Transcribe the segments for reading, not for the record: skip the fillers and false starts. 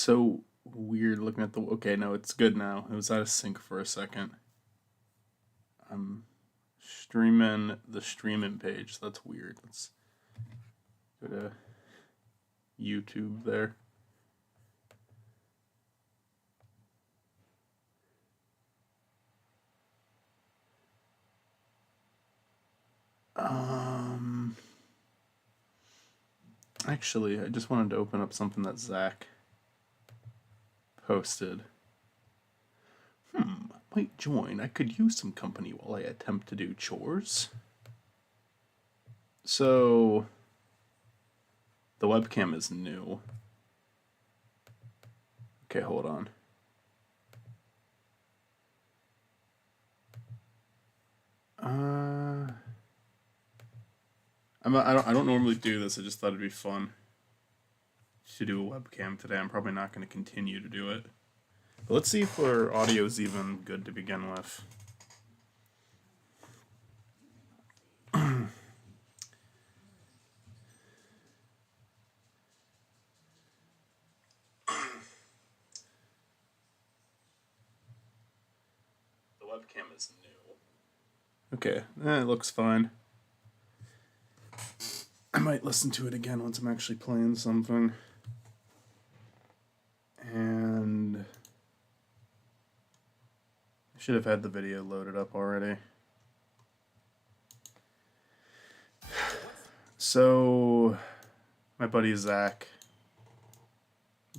so weird looking at the. Okay, no, it's good now. It was out of sync for a second. I'm streaming the streaming page. That's weird. Let's go to YouTube there. Actually, I just wanted to open up something that Zach posted. Might join. I could use some company while I attempt to do chores. So, the webcam is new. Okay, hold on. I don't normally do this. I just thought it'd be fun to do a webcam today. I'm probably not going to continue to do it. But let's see if our audio is even good to begin with. The webcam is new. Okay, it looks fine. I might listen to it again once I'm actually playing something. And I should have had the video loaded up already. So, my buddy Zach,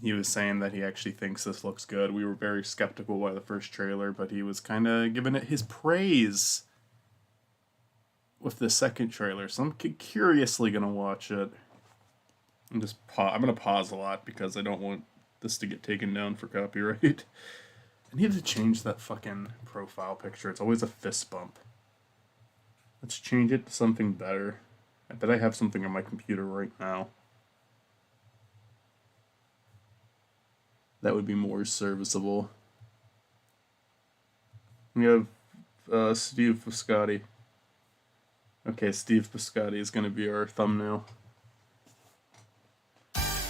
he was saying that he actually thinks this looks good. We were very skeptical by the first trailer, but he was kind of giving it his praise with the second trailer, so I'm curiously gonna watch it. I'm gonna pause a lot because I don't want this to get taken down for copyright. I need to change that fucking profile picture. It's always a fist bump. Let's change it to something better. I bet I have something on my computer right now that would be more serviceable. We have Steve Biscotti. Okay, Steve Biscotti is going to be our thumbnail.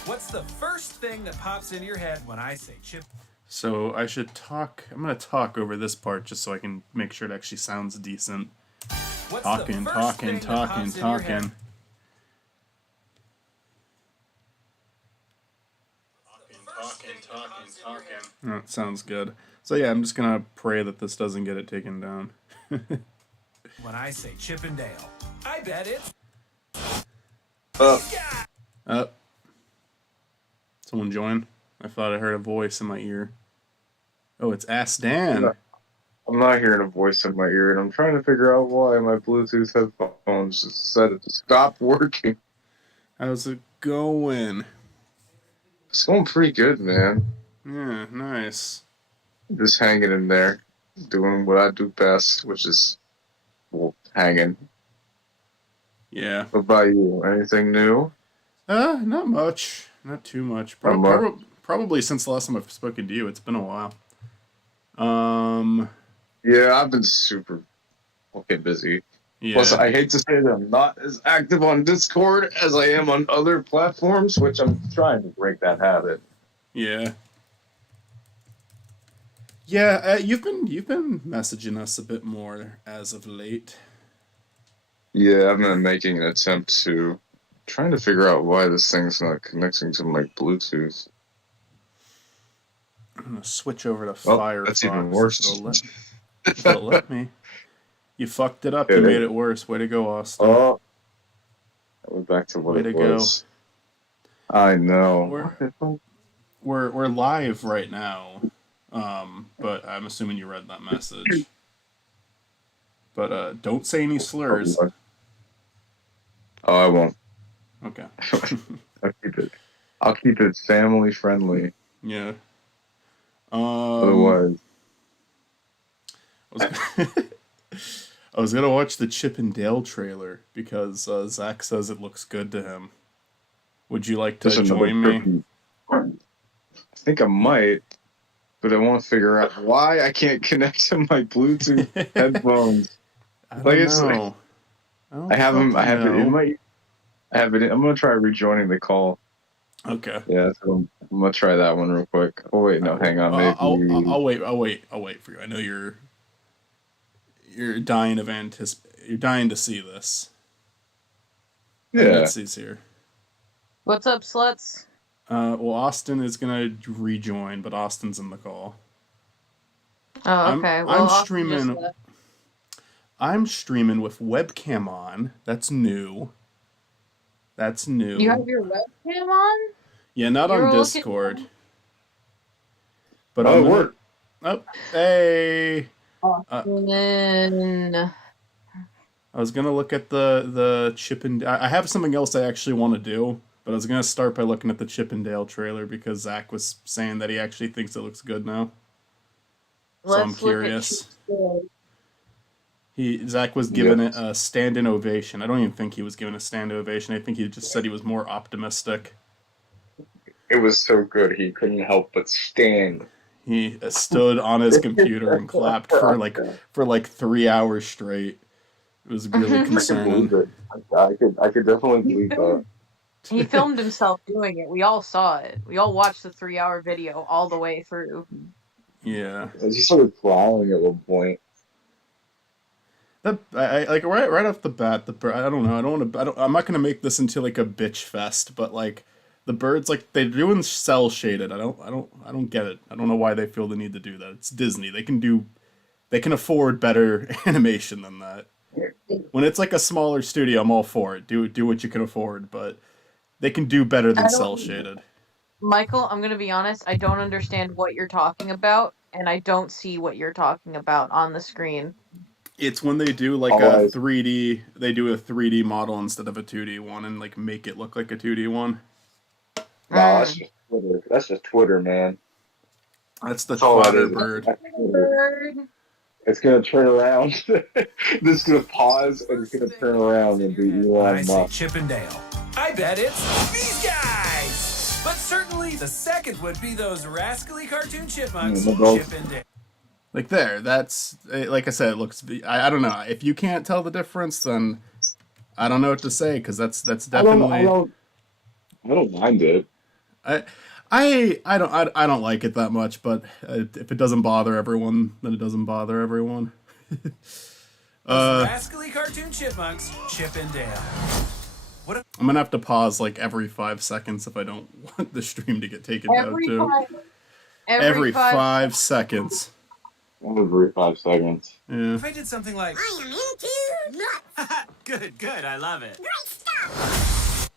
What's the first thing that pops into your head when I say chip? So I should talk. I'm going to talk over this part just so I can make sure it actually sounds decent. Talking. That sounds good. So yeah, I'm just going to pray that this doesn't get it taken down. When I say Chippendale, I bet it's... Someone join? I thought I heard a voice in my ear. Oh, it's Ask Dan. I'm not hearing a voice in my ear, and I'm trying to figure out why my Bluetooth headphones decided to stop working. How's it going? It's going pretty good, man. Yeah, nice. Just hanging in there, doing what I do best, which is, well, hanging. Yeah. What about you? Anything new? Not much. Not too much. Probably since the last time I've spoken to you, it's been a while. Yeah, I've been super fucking busy. Yeah. Plus, I hate to say that I'm not as active on Discord as I am on other platforms, which I'm trying to break that habit. Yeah. Yeah, you've been messaging us a bit more as of late. Yeah, I've been making an attempt to trying to figure out why this thing's not connecting to my Bluetooth. I'm gonna switch over to Firefox. That's even worse. It'll let me. You fucked it up. You made it worse. Way to go, Austin. Oh, I went back to what it was. Go. I know. We're live right now, but I'm assuming you read that message. But don't say any slurs. Oh, I won't. Okay. I'll keep it family friendly. Yeah. Otherwise, I was gonna watch the Chip and Dale trailer because Zach says it looks good to him. Would you like to join me? I think I might, but I want to figure out why I can't connect to my Bluetooth headphones. I don't know. I have them. I'm gonna try rejoining the call. Okay. Yeah, so I'm gonna try that one real quick. Oh wait, no, hang on, maybe. I'll wait. I'll wait for you. I know you're dying of You're dying to see this. Yeah. Mitzi's here. What's up, sluts? Well, Austin is gonna rejoin, but Austin's in the call. Oh, okay. I'm Well, Austin streaming. just left. I'm streaming with webcam on. That's new. That's new. You have your webcam on? Yeah, not You're on looking- Discord. But Oh, I'm it gonna- worked. Oh, hey. Austin. I was gonna look at the Chip and I have something else I actually want to do, but I was gonna start by looking at the Chip and Dale trailer because Zach was saying that he actually thinks it looks good now. So I'm Let's look at curious. Chip. Zach was giving it a stand-in ovation. I don't even think he was giving a stand-in ovation. I think he just said he was more optimistic. It was so good. He couldn't help but stand. He stood on his computer and clapped for like 3 hours straight. It was really concerning. I could definitely believe that. He filmed himself doing it. We all saw it. We all watched the 3-hour video all the way through. Yeah. He started crying at one point. I like right off the bat. I don't know. I don't want to. I'm not gonna make this into like a bitch fest, but like the birds, like they're doing cell shaded. I don't get it. I don't know why they feel the need to do that. It's Disney. They can afford better animation than that. When it's like a smaller studio, I'm all for it. Do what you can afford, but they can do better than cell shaded. Michael, I'm gonna be honest. I don't understand what you're talking about, and I don't see what you're talking about on the screen. It's when they do like a 3D. They do a 3D model instead of a 2D one, and like make it look like a 2D one. No, that's just Twitter. That's just Twitter, man. That's the all that Twitter is. bird. Bird. It's gonna turn around. This is gonna pause and it's gonna turn around and be When I Elon say Musk. Chip and Dale, I bet it's these guys. But certainly the second would be those rascally cartoon chipmunks, Chip and Dale. Like there, that's like I said. It looks. I don't know if you can't tell the difference, then I don't know what to say because that's definitely. I don't mind it. I don't like it that much, but if it doesn't bother everyone, then it doesn't bother everyone. Those rascally cartoon chipmunks, Chip and Dale. I'm gonna have to pause like every 5 seconds if I don't want the stream to get taken down too. Every 5 seconds. Every 5 seconds. Yeah. If I did something like, I am into nuts. good, I love it. Great stuff.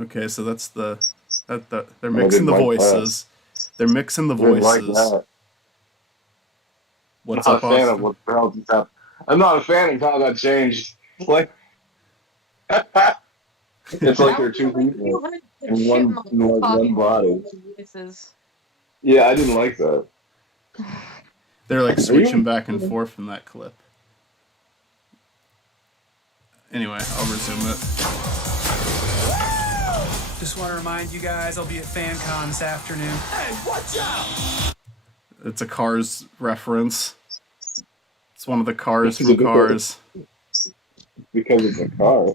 Okay, so that's they're mixing the didn't like voices. They're mixing the Didn't like voices. that. What's I'm up, not a fan of Austin? what the hell just happened. I'm not a fan of how that changed. Like, it's like they're two people in one body. Yeah, I didn't like that. They're like you- switching back and forth from that clip. Anyway, I'll resume it. Just want to remind you guys, I'll be at FanCon this afternoon. Hey, watch out! It's a Cars reference. It's one of the cars This is from a good Cars. Because it's a car.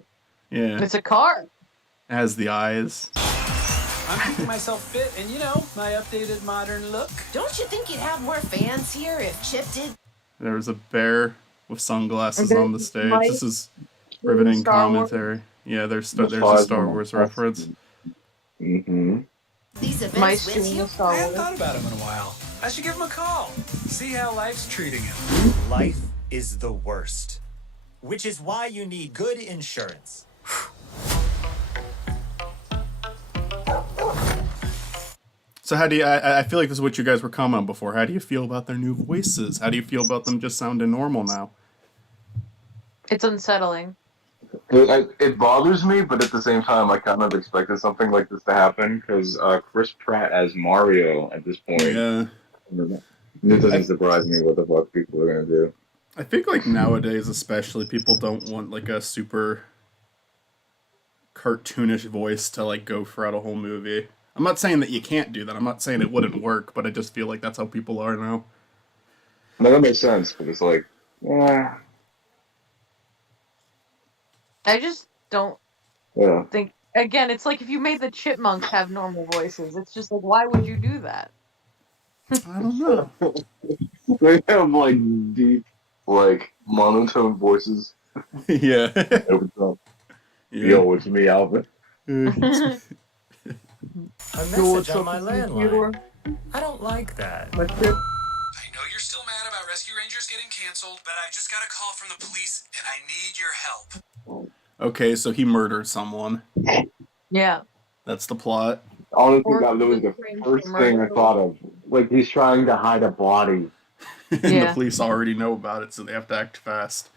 Yeah, it It's a car. has the eyes. I'm keeping myself fit and, you know, my updated modern look. Don't you think you'd have more fans here if Chip did? There's a bear with sunglasses on the stage. Mike, This is riveting Star Wars. commentary. Yeah, there's a Star Wars reference. Mm-hmm. These events My with stream you? is Star I hadn't Wars. thought about him in a while. I should give him a call. See how life's treating him. Life is the worst, which is why you need good insurance. So how do you? I feel like this is what you guys were commenting on before. How do you feel about their new voices? How do you feel about them just sounding normal now? It's unsettling. It bothers me, but at the same time, I kind of expected something like this to happen because Chris Pratt as Mario at this point. Yeah, It doesn't surprise me what the fuck people are gonna do. I think like nowadays, especially, people don't want like a super cartoonish voice to like go throughout a whole movie. I'm not saying that you can't do that. I'm not saying it wouldn't work, but I just feel like that's how people are now. No, that makes sense, but it's like, I just don't yeah. think Again, it's like if you made the chipmunks have normal voices. It's just like, why would you do that? I don't know. They have like deep, like monotone voices. Yeah. Every time. Yeah. Yo, it's me, Alvin. A message on my landline. I don't like that. I know you're still mad about Rescue Rangers getting canceled, but I just got a call from the police and I need your help. Okay, so he murdered someone. Yeah. That's the plot. Honestly, Or that was the first thing I thought of. Like he's trying to hide a body. And the Yeah. police already know about it, so they have to act fast.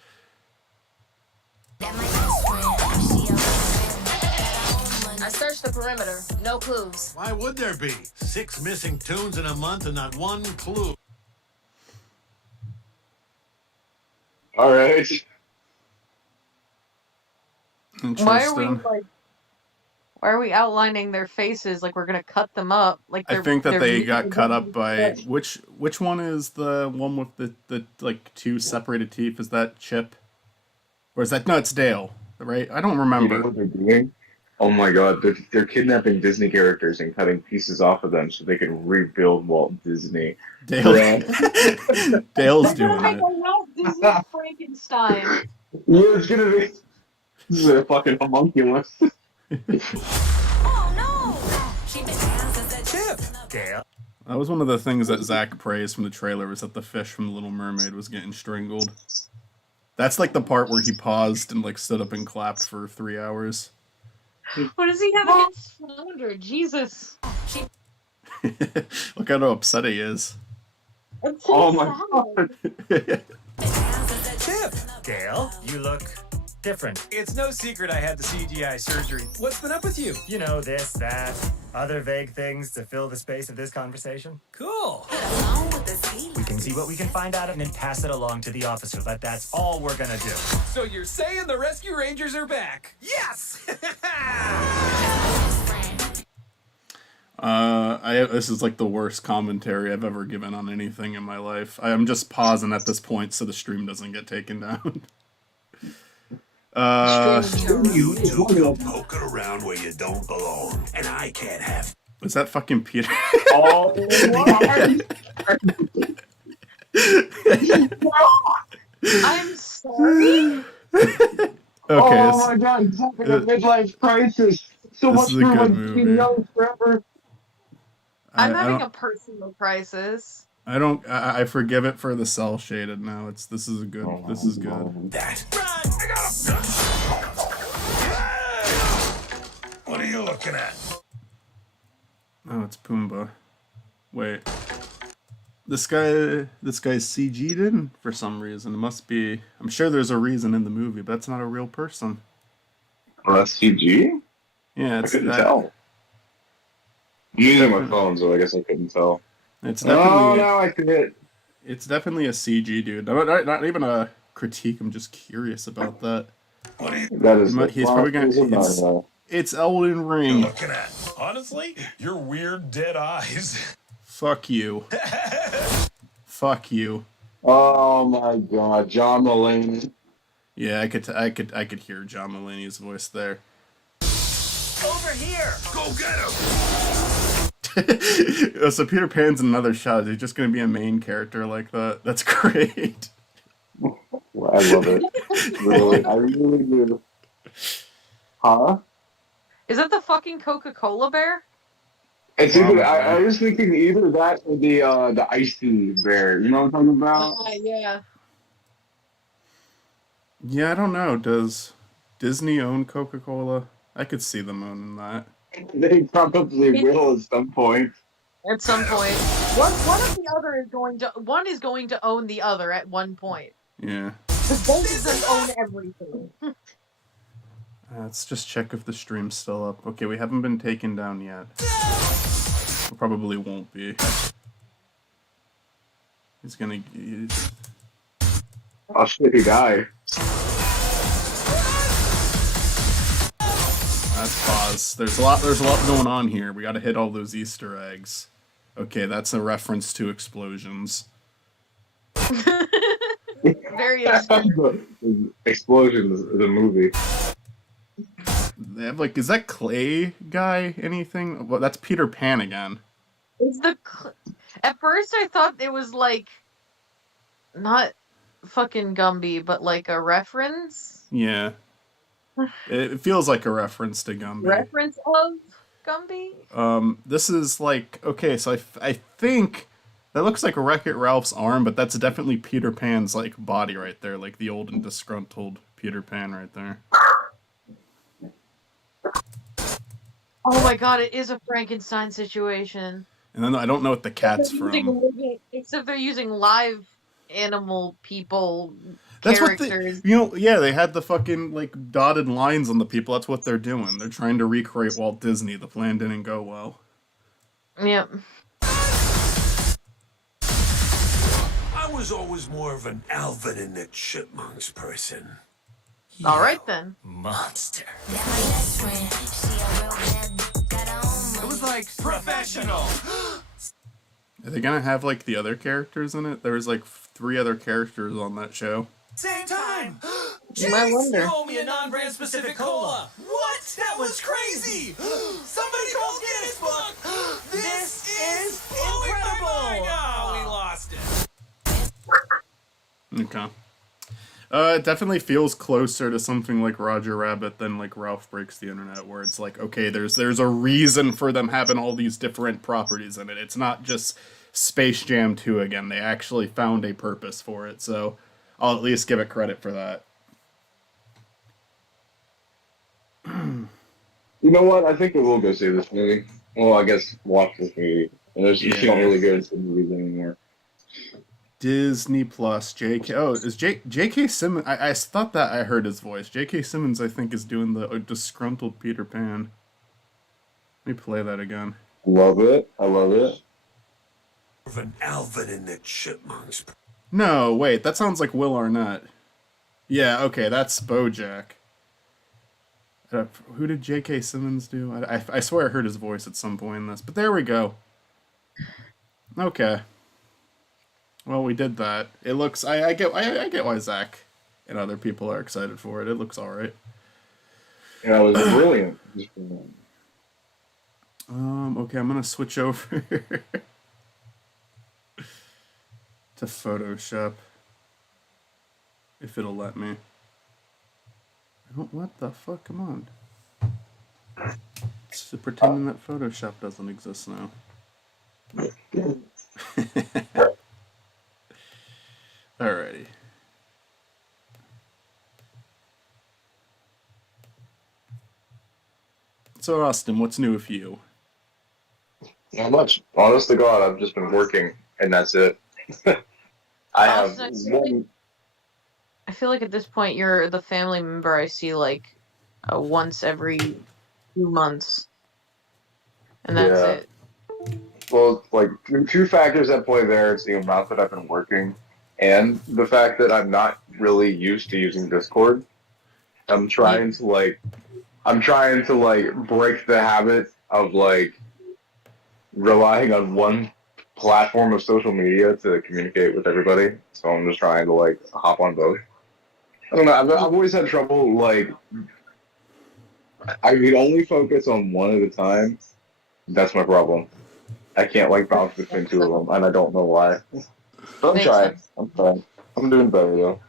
I searched the perimeter. No clues. Why would there be? 6 missing tunes in a month and not one clue. All right. Interesting. Why are we outlining their faces like we're gonna cut them up? Like I they're- think that they're they meat got and cut they're up by flesh. which one is the one with the like two separated teeth? Is that Chip? Or is that no? It's Dale, right? I don't You know remember. what they're doing? Oh my god, they're kidnapping Disney characters and cutting pieces off of them so they can rebuild Walt Disney. Dale, Yeah. Dale's They're doing gonna make it. a Walt Disney Frankenstein. Yeah, it's gonna be. This is a fucking homunculus. Oh no! Chip! Dale. That was one of the things that Zach praised from the trailer, was that the fish from The Little Mermaid was getting strangled. That's like the part where he paused and like stood up and clapped for 3 hours. What does he have against Flounder? Jesus. Look how upset he is. It's so Oh my sad. god. Chip! Dale, you look different. It's no secret I had the CGI surgery. What's been up with you? You know, this, that, other vague things to fill the space of this conversation. Cool. We can see what we can find out and then pass it along to the officer, but that's all we're gonna do. So you're saying the Rescue Rangers are back? Yes! This is like the worst commentary I've ever given on anything in my life. I am just pausing at this point so the stream doesn't get taken down. You two go poking around where you don't belong, and I can't have. Was that fucking Peter? Oh I'm sorry. Okay, oh my god, he's having a midlife crisis. So this much is a for good like movie. being young forever. I'm I having don't- a personal crisis. I forgive it for the cell shaded now. This is good. This is good. That. What are you looking at? Oh, it's Pumbaa. Wait. This guy's CG'd in for some reason. It must be. I'm sure there's a reason in the movie, but that's not a real person. Oh, that's CG? Yeah, I it's couldn't tell. I'm using my phone, so I guess I couldn't tell. It's Oh, definitely now I can hit. it's definitely a CG dude. Not even a critique. I'm just curious about that. What are you That is. He's probably gonna- it's- It's Elden Ring. looking at? Honestly, your weird dead eyes. Fuck you. Fuck you. Oh my god, John Mulaney. Yeah, I could hear John Mulaney's voice there. Over here! Go get him! So Peter Pan's in another shot. He's just gonna be a main character like that. That's great. Well, I love it. Really, I really do. Huh? Is that the fucking Coca-Cola bear? It's either, I was thinking either that or the icy bear. You know what I'm talking about? Yeah. Yeah, I don't know. Does Disney own Coca-Cola? I could see them owning that. They probably will at some point. At some point, one of the other is going to own the other at one point. Yeah. Because both of them own everything. Let's just check if the stream's still up. Okay, we haven't been taken down yet. We probably won't be. He's gonna. Oh shit, he died. That's pause. There's a lot going on here. We gotta hit all those Easter eggs. Okay, that's a reference to explosions. Very Explosions, the movie. They have like, is that Clay guy anything? Well, that's Peter Pan again. Is at first I thought it was like not fucking Gumby, but like a reference. Yeah. It feels like a reference to Gumby. Reference of Gumby? This is like, okay, so I think that looks like Wreck-It Ralph's arm, but that's definitely Peter Pan's like body right there, like the old and disgruntled Peter Pan right there. Oh my god, it is a Frankenstein situation. And then I don't know what the cat's from. Except they're using live animal people That's characters. what they, you know, yeah, they had the fucking like dotted lines on the people. That's what they're doing. They're trying to recreate Walt Disney. The plan didn't go well. Yep. I was always more of an Alvin and the Chipmunks person. All right then. Monster. It It was like professional. Are they gonna have like the other characters in it? There was like 3 other characters on that show. Same time. You might wonder. You owe me a non-brand specific cola. What? That was crazy. Somebody called Guinness Book. This is incredible. Oh, we lost it. Okay. It definitely feels closer to something like Roger Rabbit than like Ralph Breaks the Internet, where it's like, okay, there's a reason for them having all these different properties in it. It's not just Space Jam 2 again. They actually found a purpose for it, so I'll at least give it credit for that. You know what? I think we will go see this movie. Well, I guess watch this movie. And there's you can't really go to movies anymore. Disney Plus, JK. Oh, is JK Simmons? I thought that I heard his voice. JK Simmons, I think, is doing the disgruntled Peter Pan. Let me play that again. Love it. I love it. Of an Alvin and the Chipmunks. No, wait, that sounds like Will Arnett. Yeah, okay, that's BoJack. Who did J.K. Simmons do? I swear I heard his voice at some point in this, but there we go. Okay. Well, we did that. It looks. I get why Zach and other people are excited for it. It looks all right. Yeah, it was brilliant. Okay, I'm gonna switch over to Photoshop if it'll let me. What the fuck? Come on. It's pretending that Photoshop doesn't exist now. Alrighty. So, Austin, what's new with you? Not much. Honest to God, I've just been working, and that's it. I have Austin, I feel like at this point you're the family member I see like once every 2 months, and that's it. Well, like two factors at play there. It's the amount that I've been working, and the fact that I'm not really used to using Discord. I'm trying to break the habit of like relying on one platform of social media to communicate with everybody. So I'm just trying to like hop on both. I don't know. I've always had trouble like I can only focus on one at a time. That's my problem. I can't like bounce between 2 of them, and I don't know why. But I'm trying. I'm trying. I'm doing better though.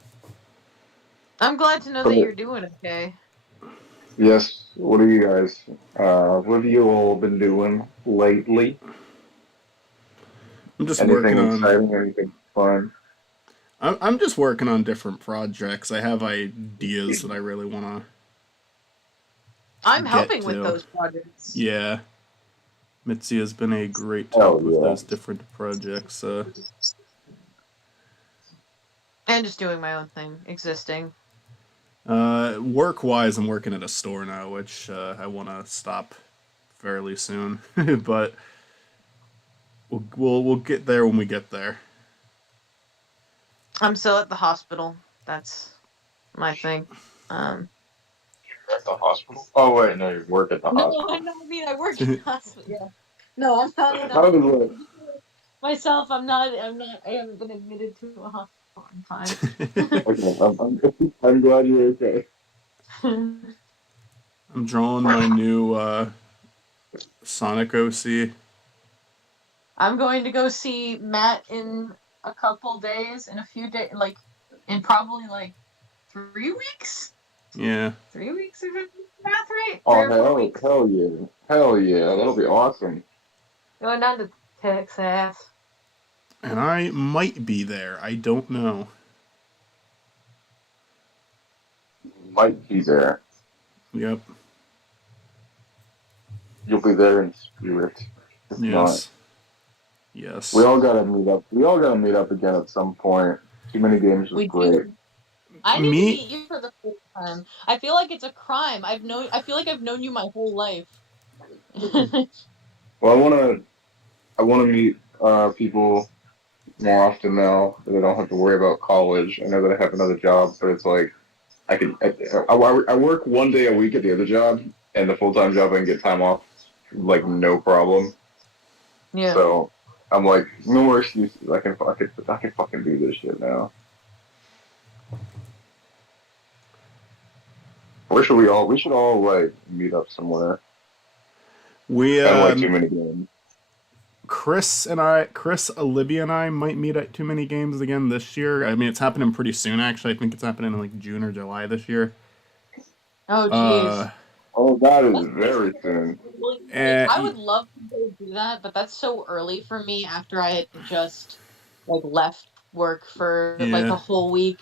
I'm glad to know that you're doing okay. Yes. What are you guys? What have you all been doing lately? I'm just Anything working on. exciting? Anything fun? I'm just working on different projects. I have ideas that I really want to. I'm helping with those projects. Yeah. Mitzi has been a great help with those different projects. And just doing my own thing, existing. Work-wise, I'm working at a store now, which I want to stop fairly soon. But we'll get there when we get there. I'm still at the hospital. That's my thing. You're at the hospital? Oh wait, no, you work at the hospital. No, I mean I work in the hospital. Yeah. No, I'm not. How does it? Myself, I'm not. I haven't been admitted to a hospital in time. Okay, I'm glad you're okay. I'm drawing my new Sonic OC. I'm going to go see Matt in a couple days, in a few days, like in probably like 3 weeks. Yeah. 3 weeks if it's math right. Oh 3 or 4 weeks. hell yeah, that'll be awesome. Going down to Texas. And I might be there. I don't know. Might be there. Yep. You'll be there in spirit. If not, Yes. Yes. we all gotta meet up. We all gotta meet up again at some point. Too many games was We great. do. I need Me- to meet you for the first time. I feel like it's a crime. I feel like I've known you my whole life. Well, I wanna meet people more often now that I don't have to worry about college. I know that I have another job, but it's like I work 1 day a week at the other job, and the full time job I can get time off like no problem. Yeah. So I'm like, no more excuses. I can fucking do this shit now. We should all like meet up somewhere. We I don't like too many games. Chris, Olivia, and I might meet at Too Many Games again this year. I mean, it's happening pretty soon, actually. I think it's happening in like June or July this year. Oh jeez. Oh, that is very soon. I would love to go do that, but that's so early for me after I had just like left work for like Yeah. a whole week.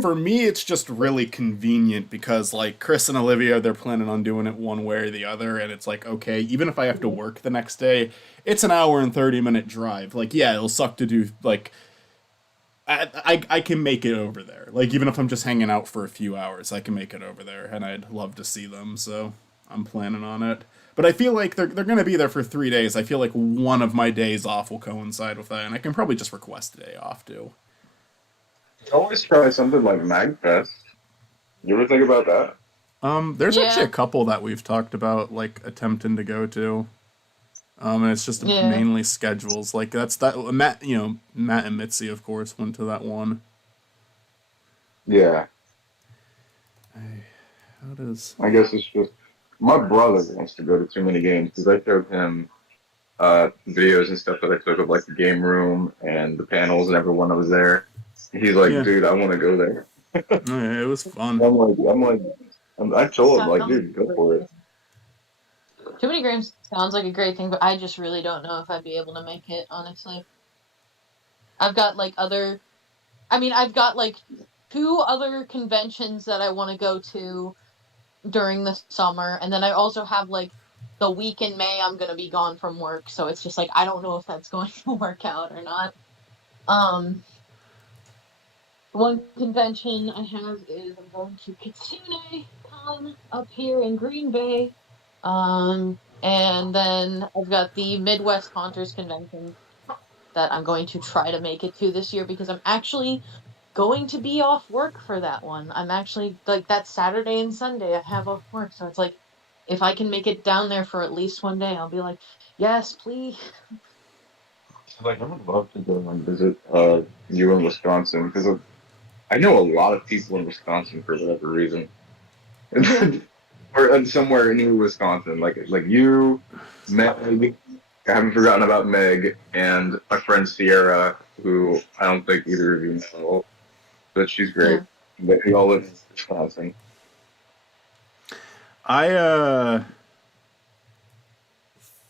For me, it's just really convenient because, like, Chris and Olivia, they're planning on doing it one way or the other, and it's like, okay, even if I have to work the next day, it's an hour and 30-minute drive. Like, yeah, it'll suck to do, like, I can make it over there. Like, even if I'm just hanging out for a few hours, I can make it over there, and I'd love to see them, so I'm planning on it. But I feel like they're going to be there for 3 days. I feel like one of my days off will coincide with that, and I can probably just request a day off, too. Always try something like MagFest. You ever think about that? There's Yeah. actually a couple that we've talked about, like, attempting to go to. And it's just Yeah. mainly schedules. Like, that's that, Matt and Mitzi, of course, went to that one. Yeah. How does... I guess it's just my brother wants to go to too many games because I showed him videos and stuff that I took of like the game room and the panels and everyone that was there. He's like, Yeah. dude, I want to go there. Oh, yeah, it was fun. I told him like, dude, go for it. Too Many Games sounds like a great thing, but I just really don't know if I'd be able to make it, honestly. I've got like I've got like 2 other conventions that I want to go to during the summer, and then I also have like the week in May I'm gonna be gone from work, so it's just like I don't know if that's going to work out or not. One convention I have is I'm going to Kitsune Con up here in Green Bay. And then I've got the Midwest Haunters Convention that I'm going to try to make it to this year because I'm actually going to be off work for that one. I'm actually, like, that Saturday and Sunday I have off work, so it's like, if I can make it down there for at least one day, I'll be like, yes, please. Like, I would love to go and visit you in Wisconsin because I know a lot of people in Wisconsin for whatever reason. Or somewhere in Wisconsin, like you, Meg. I haven't forgotten about Meg and my friend Sierra, who I don't think either of you know, but she's great. But we all live in Wisconsin. I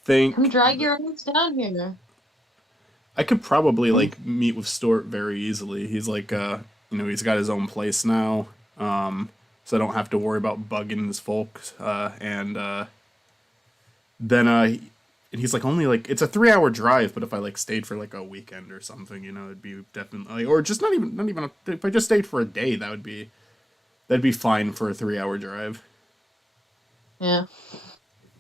think Come drag your ass down here. I could probably like meet with Stuart very easily. He's like he's got his own place now. So I don't have to worry about bugging his folks. And he's like only like it's a 3-hour drive, but if I like stayed for like a weekend or something, it'd be definitely, or just not even if I just stayed for a day, that'd be fine for a 3-hour drive. Yeah.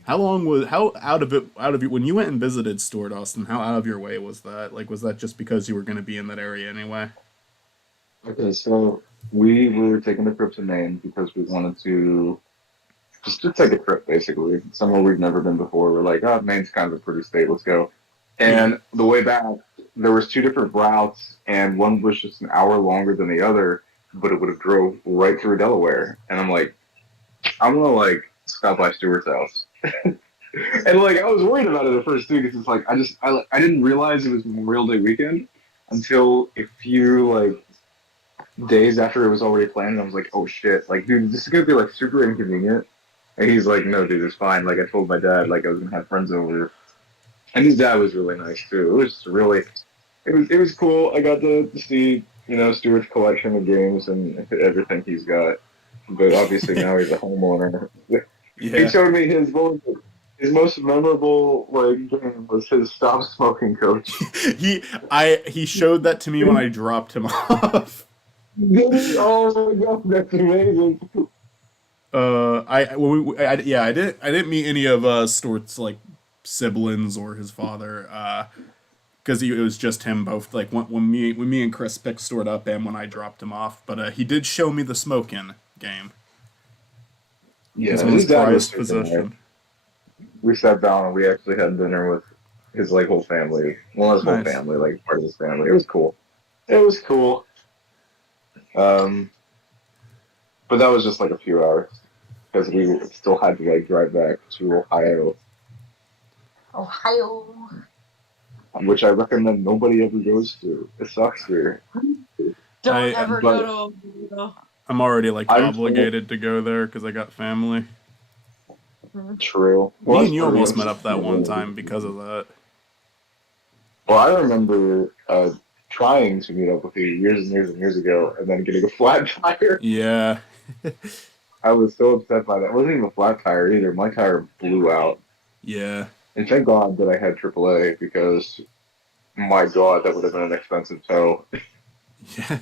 How out of it when you went and visited Stuart, Austin? How out of your way was that? Like, was that just because you were going to be in that area anyway? Okay, so we were taking a trip to Maine because we wanted to just take a trip, basically. Somewhere we've never been before. We're like, Maine's kind of a pretty state, let's go. And the way back, there was 2 different routes, and one was just an hour longer than the other, but it would have drove right through Delaware. And I'm like, I'm gonna like stop by Stuart's house. And like I was worried about it at first too, because it's like I didn't realize it was Memorial Day weekend until a few like days after it was already planned. And I was like, oh shit, like dude, this is gonna be like super inconvenient. And he's like, no, dude, it's fine. Like I told my dad, like I was gonna have friends over, and his dad was really nice too. It was really, it was cool. I got to see Stuart's collection of games and everything he's got. But obviously now he's a homeowner. He Yeah. showed me his most memorable like game was his stop smoking coach. He showed that to me when I dropped him off. Oh my god, that's amazing. I didn't meet any of Stuart's like siblings or his father, because it was just him both. Like when me and Chris picked Stuart up and when I dropped him off, but he did show me the smoking game. Yeah, His his most dad was prized super nice. possession. We sat down and we actually had dinner with his like whole family. Well, his whole Nice. family, like part of his family. It was cool. It was cool. But that was just like a few hours because we still had to like drive back to Ohio, Ohio. which I recommend nobody ever goes to. It sucks here. Don't I- ever but- go to Ohio. I'm already like I'm obligated to go there because I got family. True. Me and you almost met up that one time because of that. Well, I remember trying to meet up with you years and years and years ago, and then getting a flat tire. Yeah. I was so upset by that. It wasn't even a flat tire either. My tire blew out. Yeah. And thank God that I had AAA because, my God, that would have been an expensive tow. Yeah.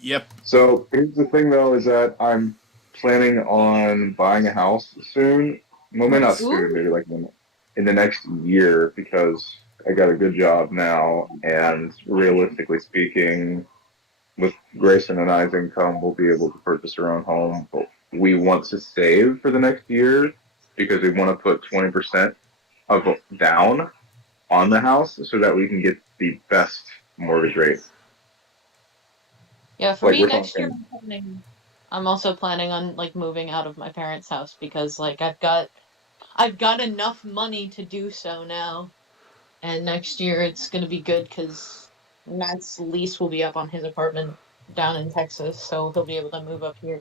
Yep. So here's the thing, though, is that I'm planning on buying a house soon. Well, maybe not soon, maybe like in the next year, because I got a good job now, and realistically speaking, with Grayson and I's income, we'll be able to purchase our own home. But we want to save for the next year because we want to put 20% of down on the house so that we can get the best mortgage rate. Yeah, for Like, me we're next year, talking- I'm also planning on like moving out of my parents' house because like I've got enough money to do so now, and next year it's gonna be good because Matt's lease will be up on his apartment down in Texas, so he'll be able to move up here.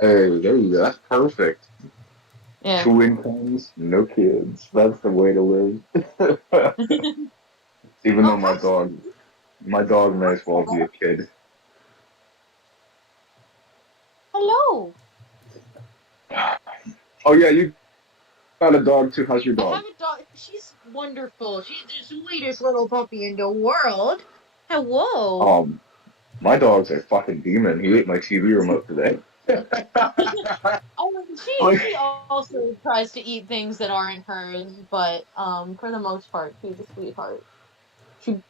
Hey, there you go. That's perfect. Yeah. 2 incomes, no kids. That's the way to live. Even though my dog may as well be a kid. Hello. Oh yeah, you got a dog too. How's your I dog? have a dog. She's wonderful. She's the sweetest little puppy in the world. Hello. My dog's a fucking demon. He ate my TV remote today. She also tries to eat things that aren't hers, but for the most part, she's a sweetheart.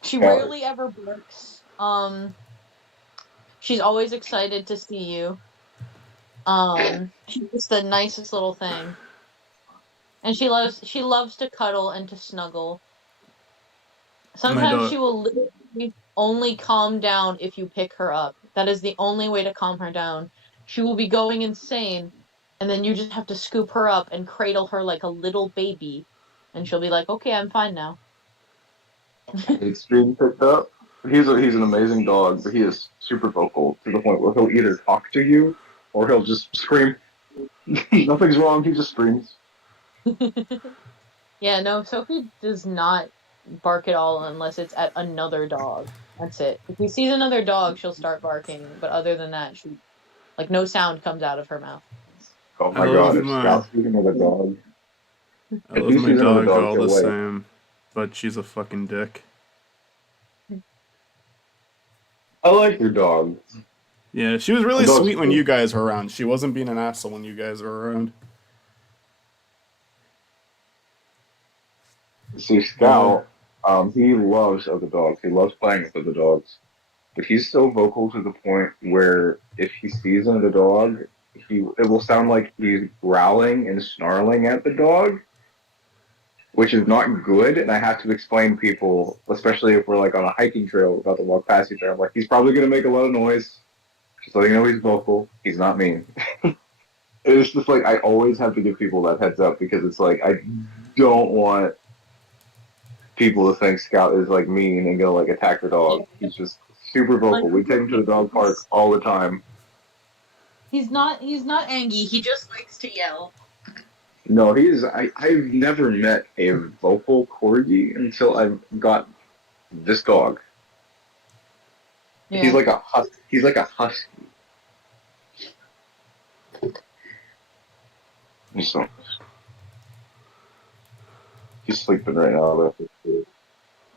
She rarely ever barks. She's always excited to see you. She's just the nicest little thing. And she loves to cuddle and to snuggle. Sometimes dog- she will literally only calm down if you pick her up. That is the only way to calm her down. She will be going insane, and then you just have to scoop her up and cradle her like a little baby, and she'll be like, "Okay, I'm fine now." Extreme picked up. He's an amazing dog, but he is super vocal to the point where he'll either talk to you or he'll just scream. Nothing's wrong. He just screams. Yeah, no, Sophie does not bark at all unless it's at another dog. That's it. If she sees another dog, she'll start barking, but other than that, no sound comes out of her mouth. Oh my I God! love If my- Scout's speaking of a dog, I If love you my see another dog dog, all go the away. same, but she's a fucking dick. I like your dog. Yeah, she was really My dog's sweet when cool. you guys were around. She wasn't being an asshole when you guys were around. See, Scout, he loves other dogs. He loves playing with other dogs. But he's so vocal to the point where if he sees another dog, it will sound like he's growling and snarling at the dog, which is not good. And I have to explain to people, especially if we're like on a hiking trail about to walk past each other, I'm like, he's probably going to make a lot of noise. Just letting you know he's vocal. He's not mean. It's just like I always have to give people that heads up because it's like I don't want people to think Scout is like mean and go like attack the dog. He's just super vocal. We take him to the dog park all the time. He's not angry. He just likes to yell. No, he is. I've never met a vocal corgi until I got this dog. Yeah. He's like a husky. So, he's sleeping right now.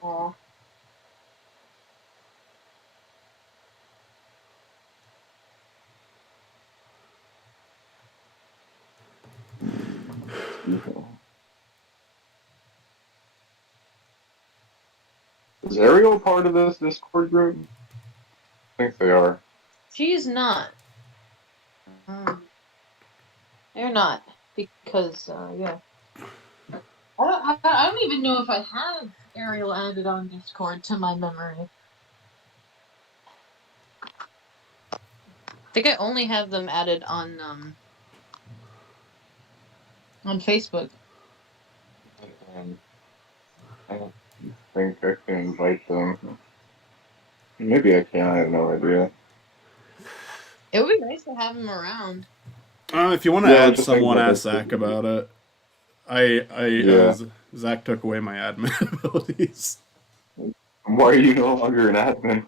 Aw. Is Ariel part of this Discord group? I think they are. She's not. They're not because yeah. I don't even know if I have Ariel added on Discord to my memory. I think I only have them added on Facebook. I don't think I can invite them. Maybe I can. I have no idea. It would be nice to have them around. If you want to Yeah, add just someone, think about ask this. Zach about it. Zach took away my admin abilities Why are you no longer an admin?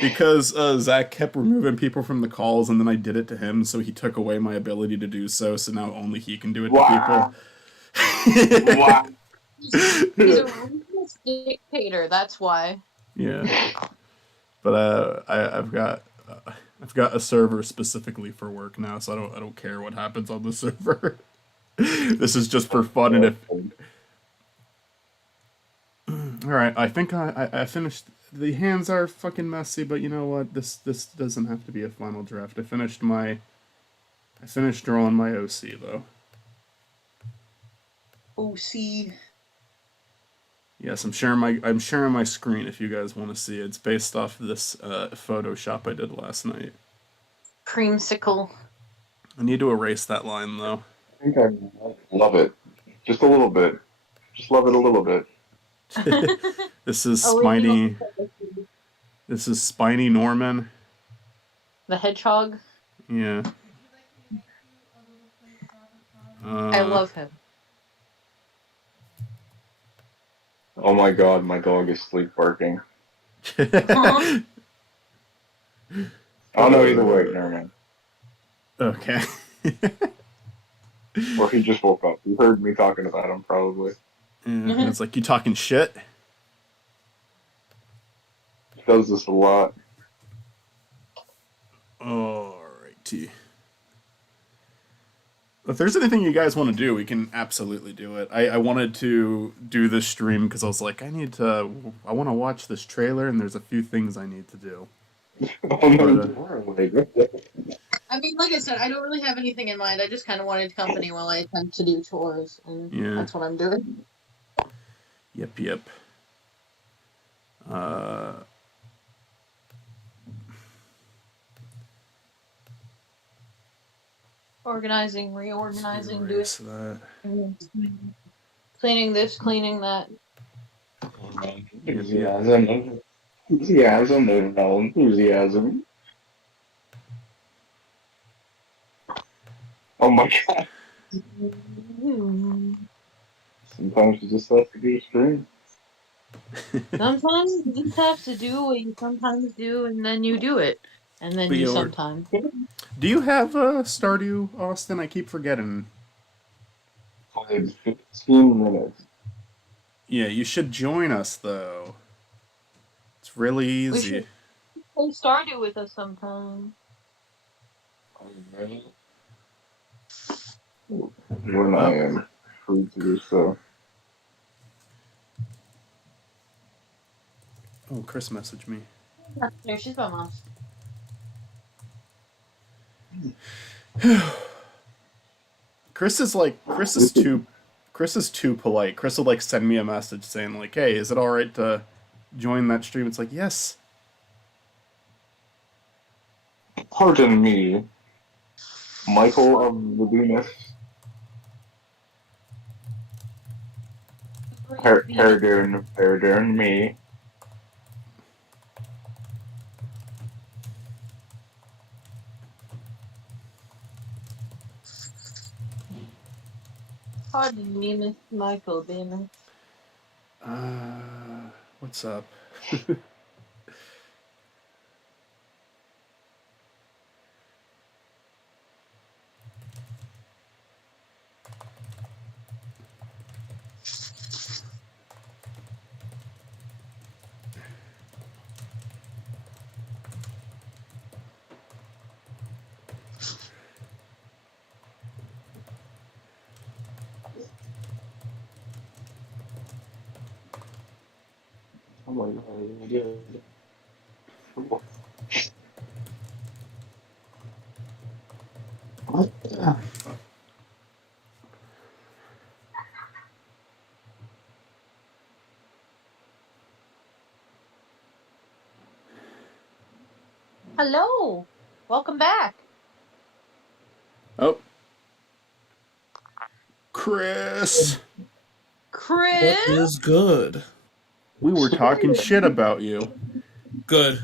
because Zach kept removing people from the calls, and then I did it to him, so he took away my ability to do so. So now only he can do it Wow. to people. Wow. He's a ruthless dictator. That's why. Yeah, but I've got a server specifically for work now, so I don't care what happens on the server. This is just for fun, and if all right, I think I finished. The hands are fucking messy, but you know what? This doesn't have to be a final draft. I finished drawing my OC though. OC. Yes, I'm sharing my screen if you guys want to see it. It's based off this Photoshop I did last night. Creamsicle. I need to erase that line though. I think I love it. Just a little bit. Just love it a little bit. This is Oh, Spiny. This is Spiny Norman. The hedgehog. Yeah. I love him. Oh my god, my dog is sleep barking. Aw. Oh no, either way, never mind. Okay. Or he just woke up. You heard me talking about him, probably. Yeah, it's like, you talking shit? He does this a lot. Alrighty. If there's anything you guys want to do, we can absolutely do it. I wanted to do this stream because I was like, I want to watch this trailer, and there's a few things I need to do. Oh no, I mean, like I said, I don't really have anything in mind. I just kind of wanted company while I attempt to do chores, and Yeah. that's what I'm doing. Yep. Organizing, reorganizing, doing Erase that. cleaning this, cleaning that. Enthusiasm. Enthusiasm, there's no enthusiasm. Oh my god. Sometimes you just have to do a stream. Sometimes you just have to do what you sometimes do, and then you do it. And then But you you're- sometimes do it. Do you have Stardew, Austin? I keep forgetting. Played 15 minutes. Yeah, you should join us, though. It's really easy. should. Play Stardew with us sometime. When I am free to do so. Oh, Chris messaged me. No, she's by mom. Chris is too polite. Chris will like send me a message saying like, "Hey, is it all right to join that stream?" It's like, yes. Pardon me, Michael of the Venus. Pardon me. Pardon me, Miss Michael Venus. What's up? Oh my god. What? Hello. Welcome back. Oh. Chris! Chris? What is good? We were talking shit about you. Good.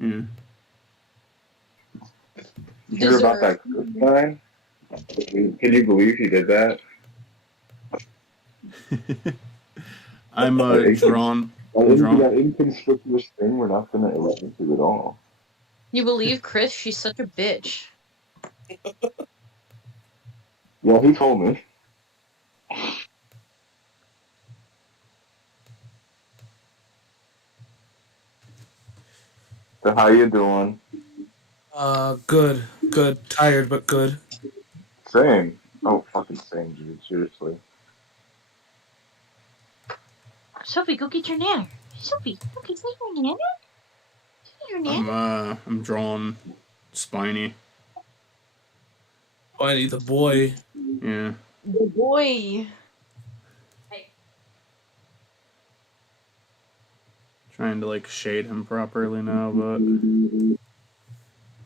Yeah. You hear about that guy? Can you believe he did that? I'm drawn. That inconspicuous thing we're not going to elect to at all. You believe Chris? She's such a bitch. Yeah, he told me. So how you doing? Good. Good. Tired, but good. Same. Oh, fucking same, dude. Seriously. Sophie, go get your nanner. Sophie, go get your nanner. Get your nanner. I'm drawn spiny. Oh, I need the boy. Yeah. The boy. Trying to like shade him properly now, but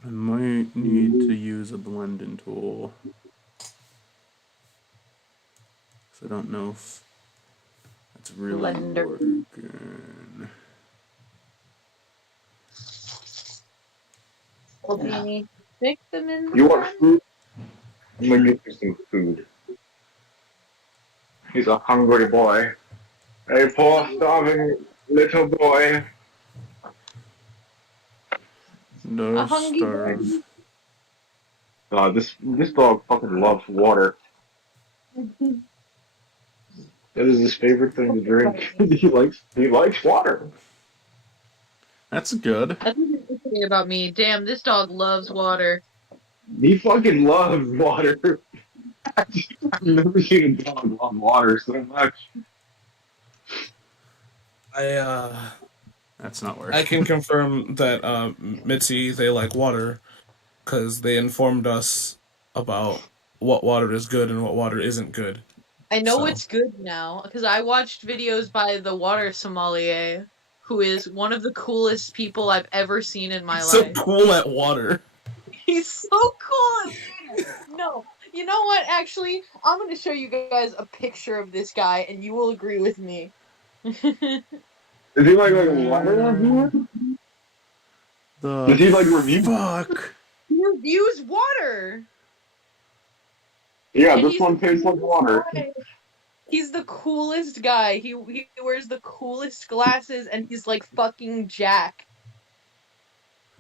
I might need to use a blending tool. So I don't know if that's really Blender. working. Well, do you need to stick them in the You want blender? food? I'm gonna make you some food. He's a hungry boy. A poor starving little boy. No A hungry boy. starve. God, this dog fucking loves water. That is his favorite thing to drink. he likes water. That's good. That's what you say about me. Damn, this dog loves water. He fucking loves water. I've never seen a dog love water so much. That's not working. I can confirm that Mitzi, they like water because they informed us about what water is good and what water isn't good. I know So. it's good now because I watched videos by the water sommelier, who is one of the coolest people I've ever seen in my So life. cool at water. He's so cool. No, you know what? Actually, I'm going to show you guys a picture of this guy, and you will agree with me. Is he like water reviewer? Does he like review? Fuck. He reviews water. Yeah, And this he's one the tastes like coolest water. guy. He's the coolest guy. He wears the coolest glasses, and he's like fucking Jack.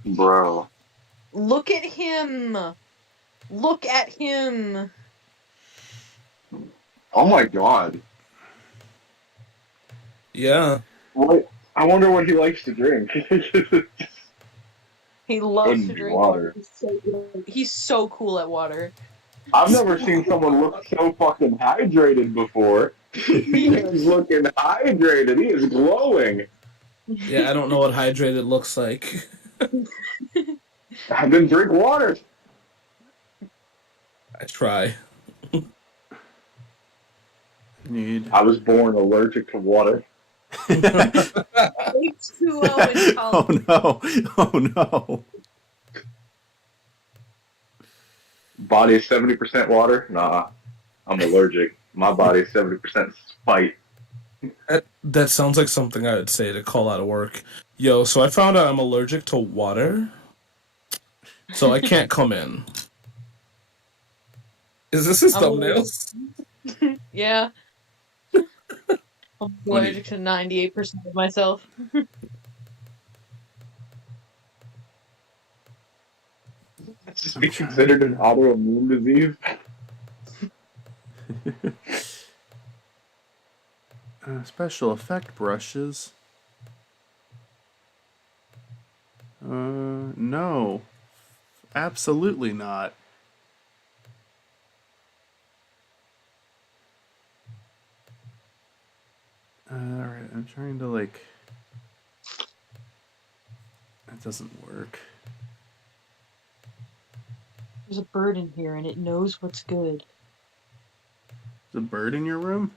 Bro. Look at him. Look at him. Oh my god. Yeah. What? I wonder what he likes to drink. He loves Couldn't to be drink water. water. He's so cool at water. I've never seen someone look so fucking hydrated before. He is looking hydrated. He is glowing. Yeah, I don't know what hydrated looks like. I didn't drink water. I try. Need. I was born allergic to water. H2O in Oh college. no! Oh no! body is 70% water. Nah, I'm allergic. My body is 70% spite. That sounds like something I would say to call out of work. Yo, so I found out I'm allergic to water, so I can't come in. Is this his I'm thumbnails? Yeah. I'm allergic to 98% of myself. It's just be considered an autoimmune disease. Special effect brushes. No. Absolutely not. Alright, I'm trying to, like... That doesn't work. There's a bird in here and it knows what's good. Is a bird in your room?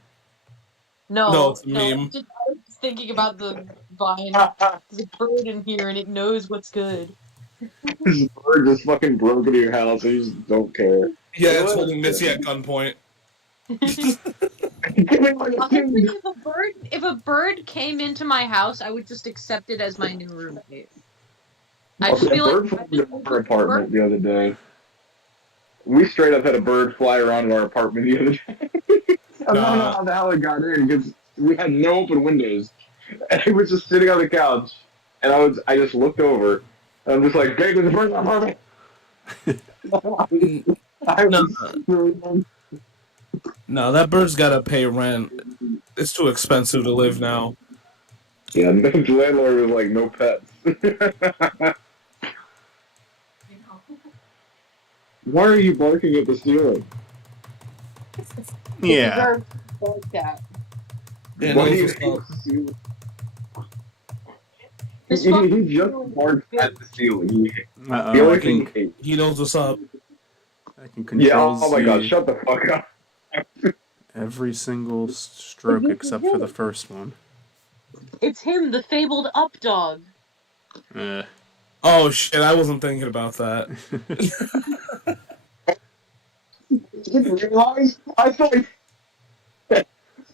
No, it's a meme. I was just thinking about the vine. There's a bird in here and it knows what's good. This bird just fucking broke into your house and you just don't care. Yeah, it's holding Missy at gunpoint. Honestly, if a bird came into my house, I would just accept it as my new roommate. I just Okay, feel a bird like flew into our apartment the other day. We straight up had a bird fly around in our apartment the other day. I don't know how the hell it got in because we had no open windows. And it was just sitting on the couch, and I just looked over, and I'm just like, "Hey, there's a bird in our apartment." No, that bird's gotta pay rent. It's too expensive to live now. Yeah, the landlord was like, "No pets." Why are you barking at the ceiling? Yeah. Yeah, Why no, do you it's hate not. the ceiling? This He fucking just barks at the ceiling. The Uh-oh, I only thing think he hates. He knows what's up. I can control Yeah, oh my god, Z shut the fuck up. every single stroke except for the first one. It's him, the fabled up dog. Oh shit, I wasn't thinking about that. Didn't realize? I thought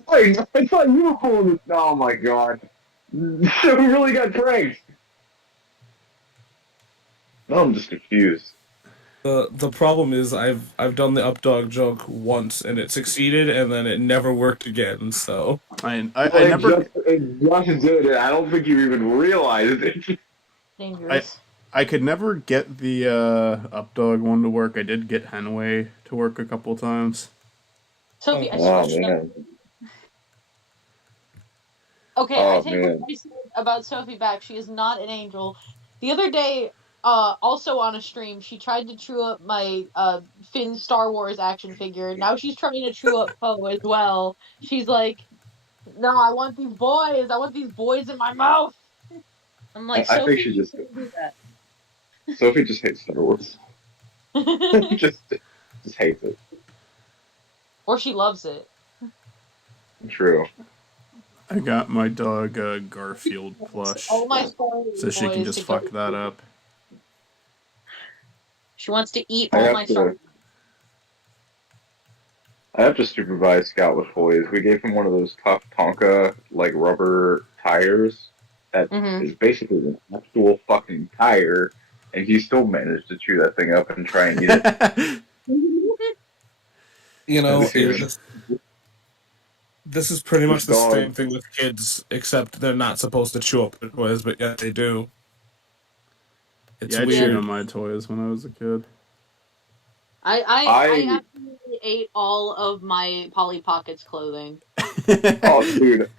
Wait, I thought you were pulling this. Oh my god. So we really got pranked. No, I'm just confused. The problem is I've done the updog joke once and it succeeded and then it never worked again, so I It never just did it. I don't think you even realized it. Dangerous. I could never get the updog one to work. I did get Henway to work a couple times. Sophie, I Oh switched man. up. Okay, Oh, I take what I said about Sophie back. She is not an angel. The other day, also on a stream, she tried to true up my Finn Star Wars action figure. Now she's trying to true up Poe as well. She's like, "No, I want these boys. I want these boys in my mouth." I'm like, I Sophie, think she just you can't do that. Sophie just hates Star Wars. just hates it. Or she loves it. True. I got my dog Garfield plush, All my Star Wars so she can boys just to go- fuck that up. She wants to eat I all have my to- Star Wars. I have to supervise Scout with toys. We gave him one of those tough Tonka like rubber tires that is basically an actual fucking tire, and he still managed to chew that thing up and try and eat it. you know, This is- this is pretty much the This dog- same thing with kids, except they're not supposed to chew up their toys, but yet they do. It's Yeah, I chewed weird. on my toys when I was a kid. I I- absolutely ate all of my Polly Pockets clothing. Oh, dude.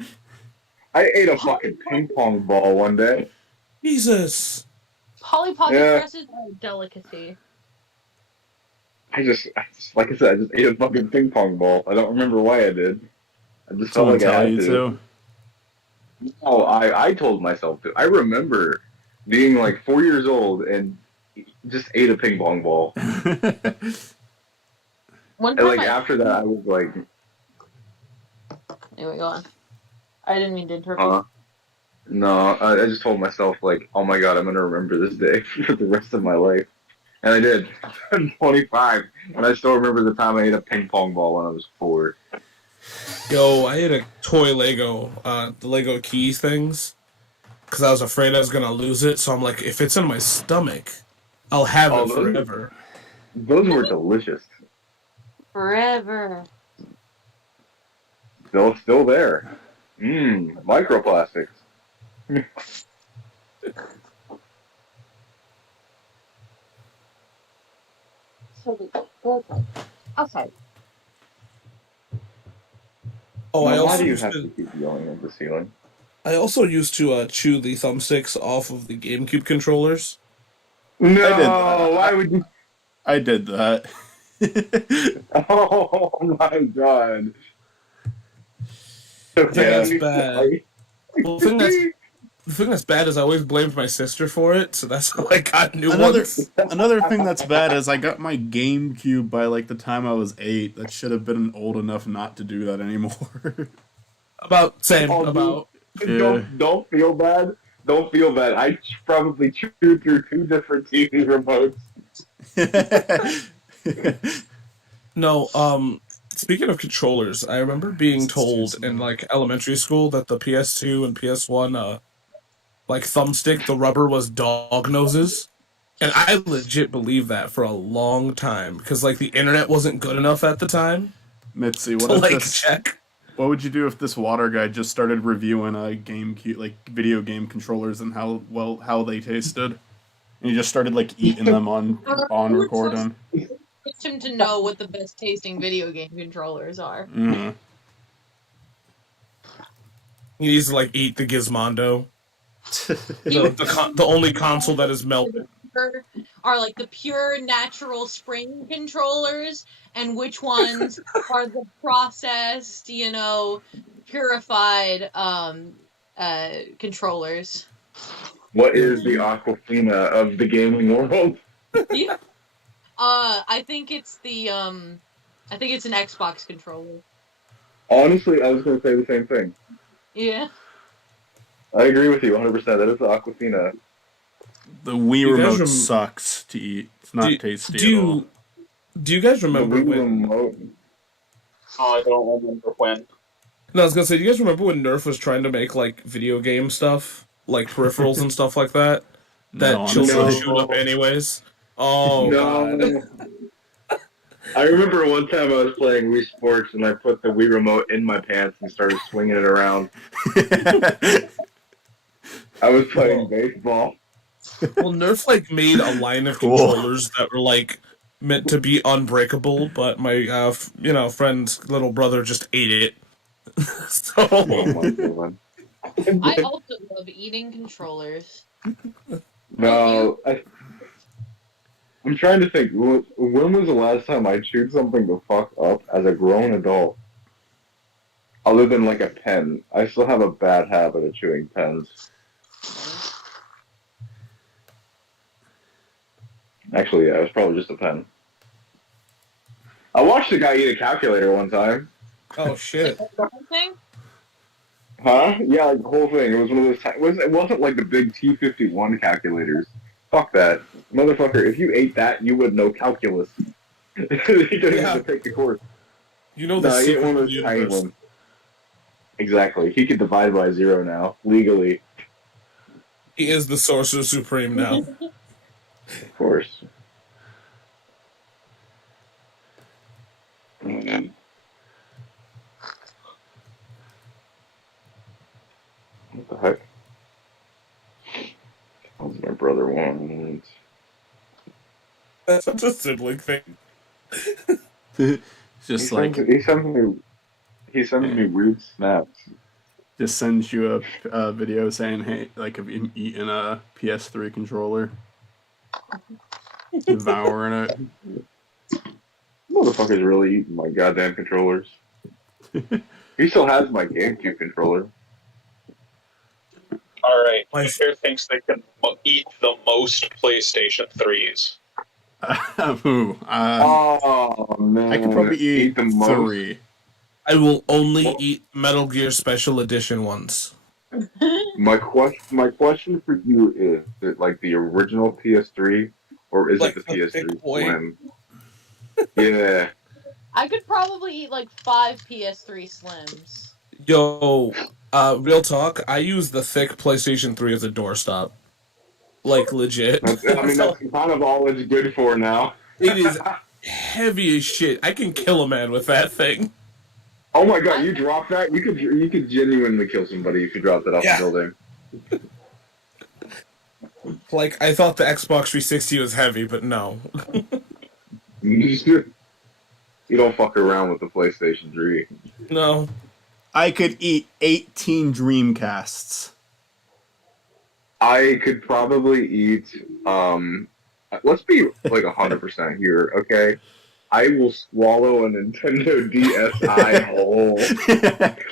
I ate a fucking ping pong ball one day. Jesus. Polly Pocket Yeah. dresses are a delicacy. I just, like I said, I just ate a fucking ping pong ball. I don't remember why I did. I just felt Someone like I tell had you to. to. Oh, I told myself to. I remember being like 4 years old and just ate a ping pong ball. One And time like after that, I was like, Anyway, go on. I didn't mean to interrupt you. no. I just told myself like, oh my god, I'm gonna remember this day for the rest of my life. And I did. I'm 25, and I still remember the time I ate a ping pong ball when I was 4. Yo, I had a toy Lego, the Lego keys things, because I was afraid I was gonna lose it. So I'm like, if it's in my stomach, I'll have it forever. Those were delicious. Forever. Still there. Microplastics. Okay. Oh, I Now, why also do you used have to, to keep yelling at the ceiling? I also used to chew the thumbsticks off of the GameCube controllers. No, I did that. why would you? I did that. Oh my god. That's bad. Well, the thing that's bad is I always blamed my sister for it, so that's how I got new ones. Another thing that's bad is I got my GameCube by like the time I was 8. That should have been old enough not to do that anymore. About same. Oh, About Yeah. Don't feel bad. Don't feel bad. I probably chewed through 2 different TV remotes. no. Speaking of controllers, I remember being told in like elementary school that the PS2 and PS1 like thumbstick, the rubber was dog noses. And I legit believed that for a long time because like the internet wasn't good enough at the time Mitzi, to what if like this, check. what would you do if this water guy just started reviewing GameCube, like video game controllers and how they tasted, and he just started like eating them on recording? Push him to know what the best tasting video game controllers are. Mm. He needs to like eat the Gizmondo, the only console that is melted. Are like the pure natural spring controllers, and which ones are the processed, purified controllers. What is the Aquafina of the gaming world? Yeah. I think it's an Xbox controller. Honestly, I was going to say the same thing. Yeah. I agree with you 100%. That is the Aquafina. The Wii You guys remote sucks to eat. It's not tasty at all. Do you guys The remember Wii when? remote. Oh, I don't remember when. No, I was gonna say, do you guys remember when Nerf was trying to make like video game stuff, like peripherals and stuff like that, that No, children honestly. shoot up anyways? Oh god. No. I remember one time I was playing Wii Sports and I put the Wii remote in my pants and started swinging it around. I was playing baseball. Well, Nerf like made a line of Cool. controllers that were like meant to be unbreakable, but my friend's little brother just ate it. So Oh my god. I also love eating controllers. No, I'm trying to think. When was the last time I chewed something the fuck up as a grown adult? Other than like a pen. I still have a bad habit of chewing pens. Actually, yeah, it was probably just a pen. I watched a guy eat a calculator one time. oh shit. The whole thing? Huh? Yeah, like the whole thing. It was one of those. It wasn't like the big T51 calculators. Fuck that, motherfucker! If you ate that, you would know calculus. You don't have to take the course. You know the No, I ate secret one of of the those tiny universe. ones. Exactly. He could divide by 0 now legally. He is the sorcerer supreme now. Of course. Mm. What the heck? What does my brother want? That's such a sibling thing. Just like he sends me weird snaps. just sends you a video saying, "Hey, like have you eaten a PS3 controller?" Devouring it. Motherfucker's really eating my goddamn controllers. He still has my GameCube controller. All right, My- who thinks they can eat the most PlayStation 3s? Ooh, Oh man! I could probably eat the most. 3. I will only eat Metal Gear Special Edition ones. My question for you is like the original PS3 or is Like it the the PS3 thick boy. Slim? Yeah. I could probably eat like 5 PS3 Slims. Yo, real talk. I use the thick PlayStation 3 as a doorstop. Like legit. I mean, that's kind of all it's good for now. It is heavy as shit. I can kill a man with that thing. Oh my god, you drop that? You could genuinely kill somebody if you drop that off Yeah. the building. Like, I thought the Xbox 360 was heavy, but no. You don't fuck around with the PlayStation 3. No. I could eat 18 Dreamcasts. I could probably eat, let's be like 100% here, okay? I will swallow a Nintendo DSi whole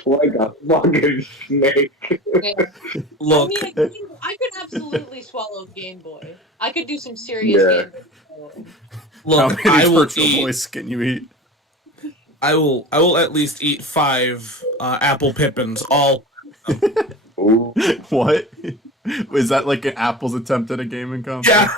like a fucking snake. Look, I mean, I could absolutely swallow Game Boy. I could do some serious Game Boy. How look, many I will Virtual eat. Boys can you eat? I will at least eat 5 Apple Pippins. All. Ooh. What? Was that like an Apple's attempt at a gaming console? Yeah.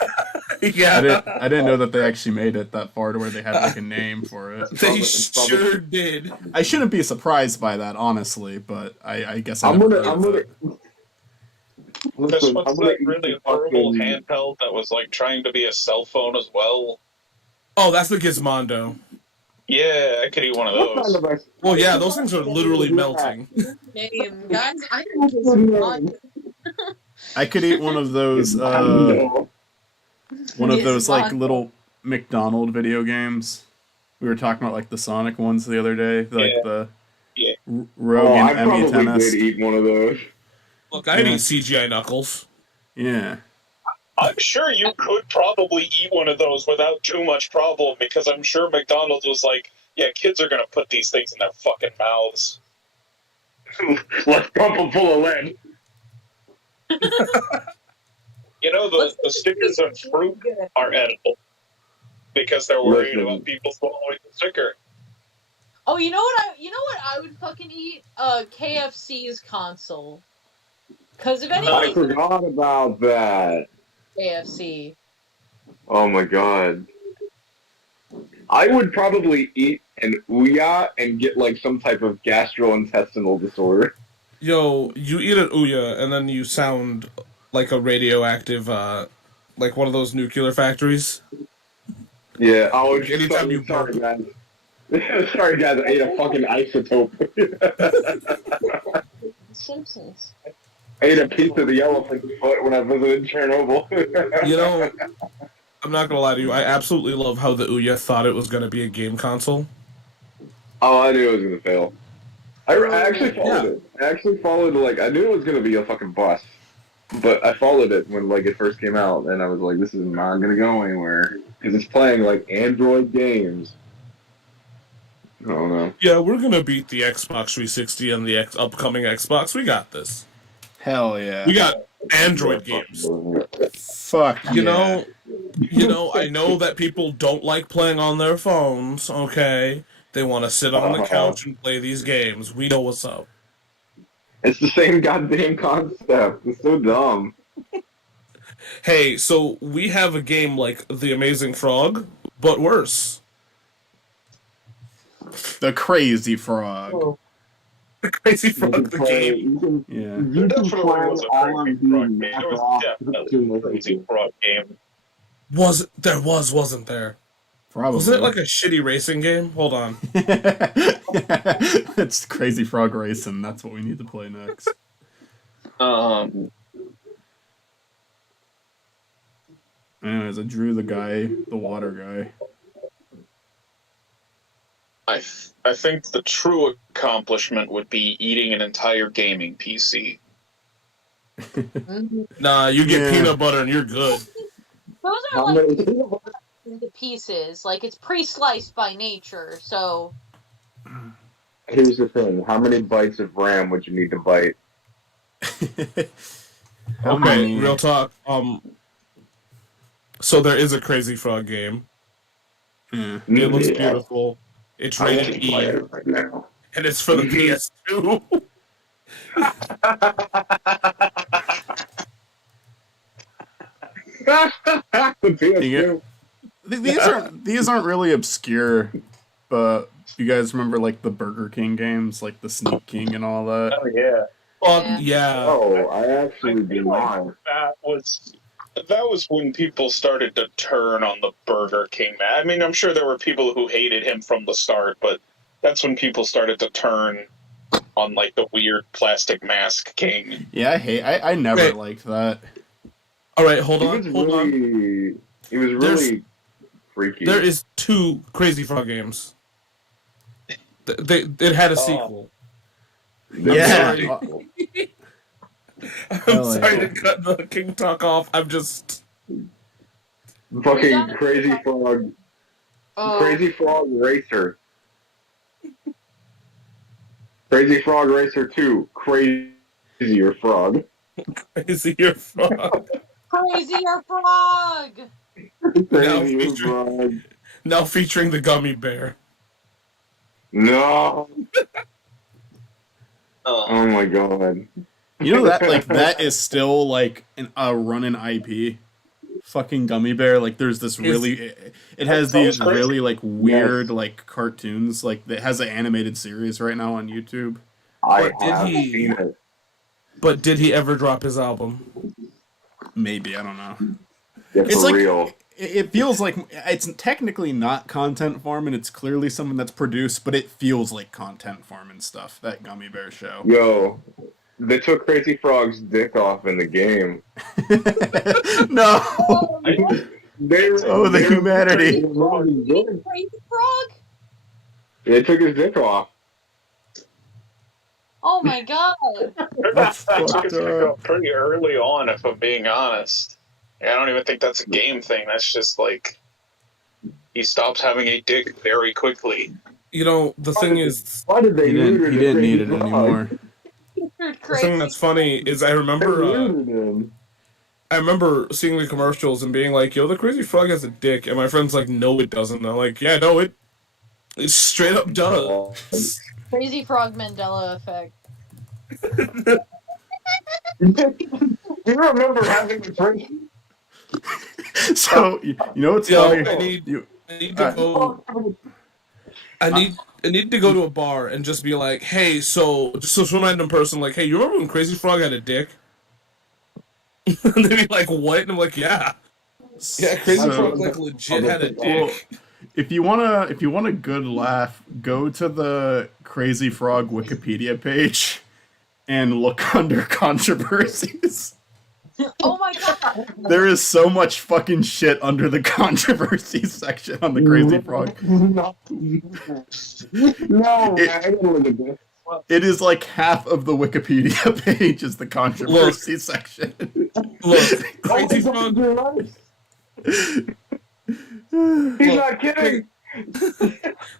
Yeah. I didn't know that they actually made it that far to where they had like a name for it. They sure did. I shouldn't be surprised by that, honestly, but I guess I'm never gonna. heard of it. This Listen, was I'm gonna that really eat horrible fucking- handheld that was like trying to be a cell phone as well. Oh, that's the Gizmondo. Yeah, I could eat one of What kind those. of ice- Well, yeah, those things are literally melting. Damn, guys, I can just I could eat one of those No. like Gizmondo. little McDonald video games. We were talking about like the Sonic ones the other day, like Yeah. the Yeah. Rogue Oh, I and Emmy probably Tennis. did eat one of those. Look, I Yeah. need CGI Knuckles. Yeah. I'm sure you could probably eat one of those without too much problem because I'm sure McDonald's was like, yeah, kids are gonna put these things in their fucking mouths. Let's pump them full of lead. You know, the stickers on fruit are edible because they're worried Listen. about people swallowing the sticker. Oh, you know what I would fucking eat? KFC's console. Cause if I anybody's forgot about that. KFC. Oh my god. I would probably eat an Ouya and get like some type of gastrointestinal disorder. Yo, you eat an Ouya and then you sound like a radioactive, like one of those nuclear factories. Yeah. Oh, Anytime you sorry guys. Sorry guys, I ate a fucking isotope. Simpsons. I ate a piece of the elephant's foot when I visited Chernobyl. You know, I'm not gonna lie to you, I absolutely love how the Ouya thought it was gonna be a game console. Oh, I knew it was gonna fail. I actually followed it. I actually followed I knew it was gonna be a fucking bust, but I followed it when like it first came out, and I was like, this is not gonna go anywhere because it's playing like Android games. I don't know. Yeah, we're gonna beat the Xbox 360 and the upcoming Xbox. We got this. Hell yeah. We got Android games. Fuck You yeah. know, I know that people don't like playing on their phones, okay? They want to sit on the couch and play these games. We know what's up. It's the same goddamn concept. It's so dumb. Hey, so we have a game like The Amazing Frog, but worse. The Crazy Frog. The Crazy Frog, the game. Yeah. There definitely was a Crazy Frog game. There was definitely a Crazy Frog game. Wasn't there? Probably. Wasn't it like a shitty racing game? Hold on. It's Crazy Frog Racing. That's what we need to play next. Anyways, I drew the guy, the water guy. I think the true accomplishment would be eating an entire gaming PC. Nah, you get Yeah. peanut butter and you're good. Those are like into pieces. Like it's pre-sliced by nature, so Here's the thing: how many bites of RAM would you need to bite? How Okay, many? real talk. So there is a Crazy Frog game. Yeah. It looks Yeah. beautiful. It's I rated want to play E, it right now. and it's for the PS2. the PS2. These aren't really obscure, but you guys remember like the Burger King games, like the Sneak King and all that? Oh yeah. Yeah. Oh, I actually did not. That was when people started to turn on the Burger King man. I mean, I'm sure there were people who hated him from the start, but that's when people started to turn on like the weird plastic mask king. Yeah, I never liked that. All right, hold He on. was really freaky. There is 2 Crazy Frog games. It had a sequel. Yeah. I'm sorry to cut the King talk off. I'm just Fucking Crazy Frog. Oh. Crazy Frog Racer. Crazy Frog Racer 2. Crazier Frog. Crazier Frog. Crazier Frog! Crazier Frog. Now featuring the gummy bear. No. Oh my god. You know that is still like a running IP. Fucking Gummy Bear. Like there's this really it has these really like weird like cartoons. Like it has an animated series right now on YouTube. I have seen it. But did he ever drop his album? Maybe, I don't know. It's like real. It feels like it's technically not content farm, and it's clearly something that's produced, but it feels like content farm and stuff. That Gummy Bear show. Yo, they took Crazy Frog's dick off in the game. No. The humanity. Crazy Frog? They took his dick off. Oh my god. That's That fucked took up. pretty early on, if I'm being honest. I don't even think that's a game thing. That's just like he stopped having a dick very quickly. You know, the thing is, Why did they He didn't need it anymore. the thing that's funny is I remember seeing the commercials and being like, yo, the Crazy Frog has a dick. And my friend's like, no, it doesn't. And I'm like, yeah, no, it straight up does. Crazy Frog Mandela effect. Do you remember having a drink? So you know what's Yo, funny? I need to go. I need to go to a bar and just be like, hey, so some random person like, hey, you remember when Crazy Frog had a dick? And they'd be like, what? And I'm like, yeah, Crazy Frog like legit had a dick. If you want a good laugh, go to the Crazy Frog Wikipedia page and look under controversies. Oh my god! There is so much fucking shit under the controversies section on the Crazy Frog. No, I didn't look at this. It is like half of the Wikipedia page is the controversy section. Look, Crazy Frog. He's not kidding.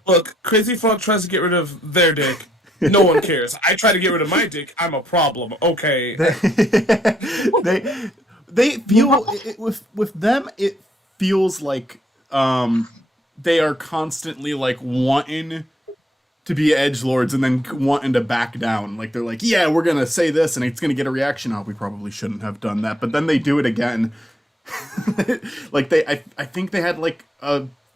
Look, Crazy Frog tries to get rid of their dick. No one cares. I try to get rid of my dick. I'm a problem. Okay. They feel with them. It feels like they are constantly like wanting to be edgelords and then wanting to back down. Like they're like, yeah, we're gonna say this and it's gonna get a reaction. Oh, we probably shouldn't have done that. But then they do it again. Like I think they had like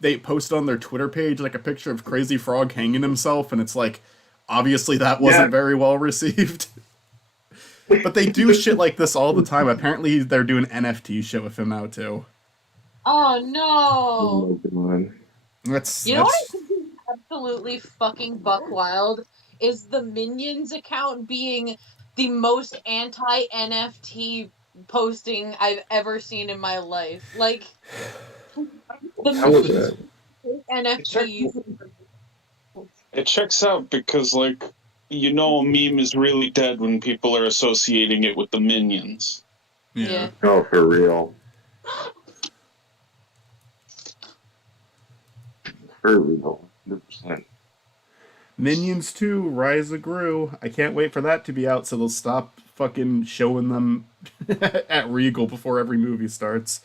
they posted on their Twitter page like a picture of Crazy Frog hanging himself, and it's like obviously that wasn't very well received. But they do shit like this all the time. Apparently they're doing NFT shit with him now too. Oh no! Oh my god. You know what I think is absolutely fucking buck wild is the Minions account being the most anti-NFT posting I've ever seen in my life. Like the Minions NFTs. It checks out because, like, you know, a meme is really dead when people are associating it with the Minions. Yeah. Oh, for real. For real. 100%. Minions 2, Rise of Gru. I can't wait for that to be out so they'll stop fucking showing them at Regal before every movie starts.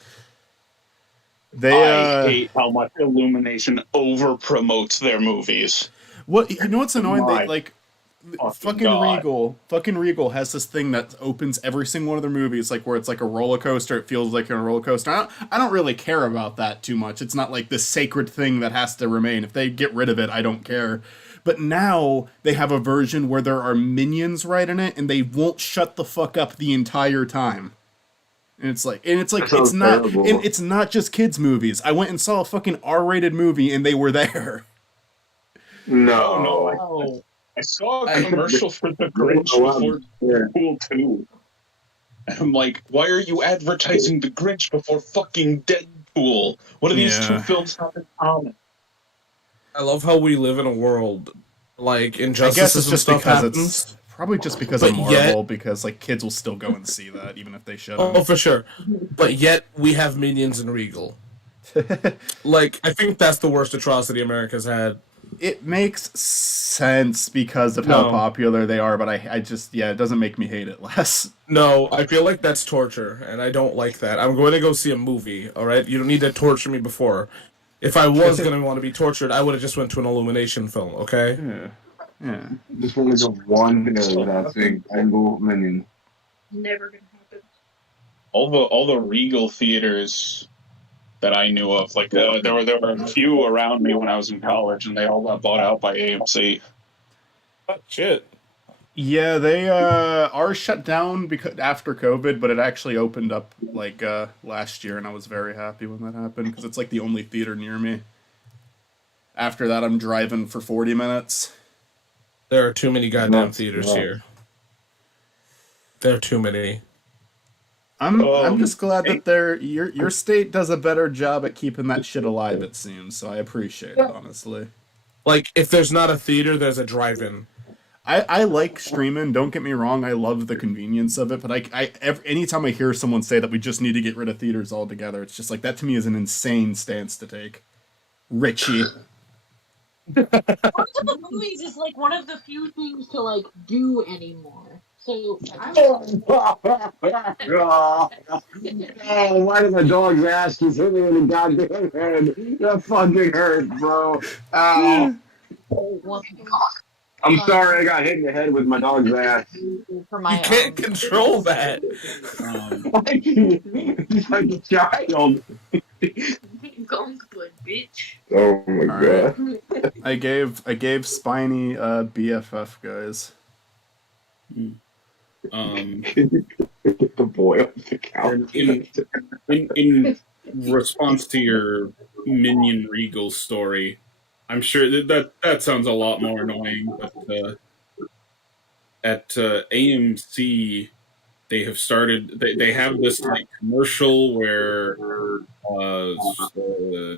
I hate how much Illumination over promotes their movies. What you know what's annoying? They like fucking God. Regal has this thing that opens every single one of their movies, like where it's like a roller coaster. It feels like you're on a roller coaster. I don't really care about that too much. It's not like this sacred thing that has to remain. If they get rid of it, I don't care. But now they have a version where there are minions right in it, and they won't shut the fuck up the entire time. And it's like That sounds terrible. it's not just kids movies. I went and saw a fucking R-rated movie, and they were there. No. Oh, I saw a commercial for the Grinch before Deadpool 2. I'm like, why are you advertising the Grinch before fucking Deadpool? What do these two films have in common? I love how we live in a world like I injustices guess it's and just stuff because happens. it's probably just because But of Marvel, yet- because like kids will still go and see that even if they shouldn't. Oh, for sure. But yet we have Minions and Regal. Like, I think that's the worst atrocity America's had. It makes sense because of how No. popular they are, but I just, it doesn't make me hate it less. No, I feel like that's torture, and I don't like that. I'm going to go see a movie, alright? You don't need to torture me before. If I was going to want to be tortured, I would have just went to an Illumination film, okay? Yeah. Just want to go one without seeing Angle Minion. Never gonna happen. All the Regal theaters that I knew of, like there were a few around me when I was in college, and they all got bought out by AMC. Oh, shit. Yeah, they are shut down because after COVID, but it actually opened up like last year, and I was very happy when that happened because it's like the only theater near me. After that, I'm driving for 40 minutes. There are too many goddamn Nuts. theaters Wow. here. There are too many. I'm just glad that your state does a better job at keeping that shit alive. It seems so. I appreciate it, honestly. Like, if there's not a theater, there's a drive-in. I like streaming. Don't get me wrong. I love the convenience of it. But anytime I hear someone say that we just need to get rid of theaters altogether, it's just like that to me is an insane stance to take. Richie. Going to the movies is like one of the few things to like do anymore. So Oh, why did my dog's ass just hit me in the goddamn head? That fucking hurt, bro. Ow. I'm sorry I got hit in the head with my dog's ass. for my You can't control that. He's like a child. going good, bitch. Oh my All god. I gave Spiny BFF, guys. Get the boy off the couch. In response to your Minion Regal story, I'm sure that sounds a lot more annoying, but at AMC they have started. They have this like commercial where I want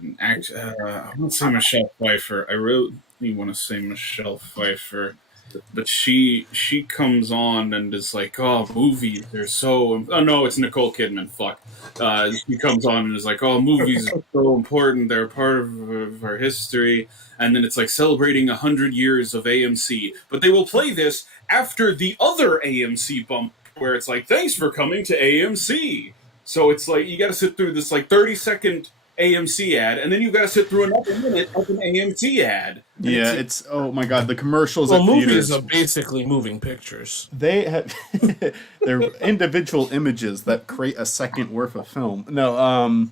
to say Michelle Pfeiffer. I really want to say Michelle Pfeiffer. But she comes on and is like, oh, movies, they're so... Oh, no, it's Nicole Kidman, fuck. She comes on and is like, oh, movies are so important, they're part of our history. And then it's like celebrating 100 years of AMC. But they will play this after the other AMC bump, where it's like, thanks for coming to AMC. So it's like, you gotta sit through this like 30-second AMC ad, and then you gotta sit through another minute of an AMC ad. And Yeah, it's oh my god, the commercials Well, at movies theaters. are basically moving pictures. They have they're individual images that create a second worth of film. No,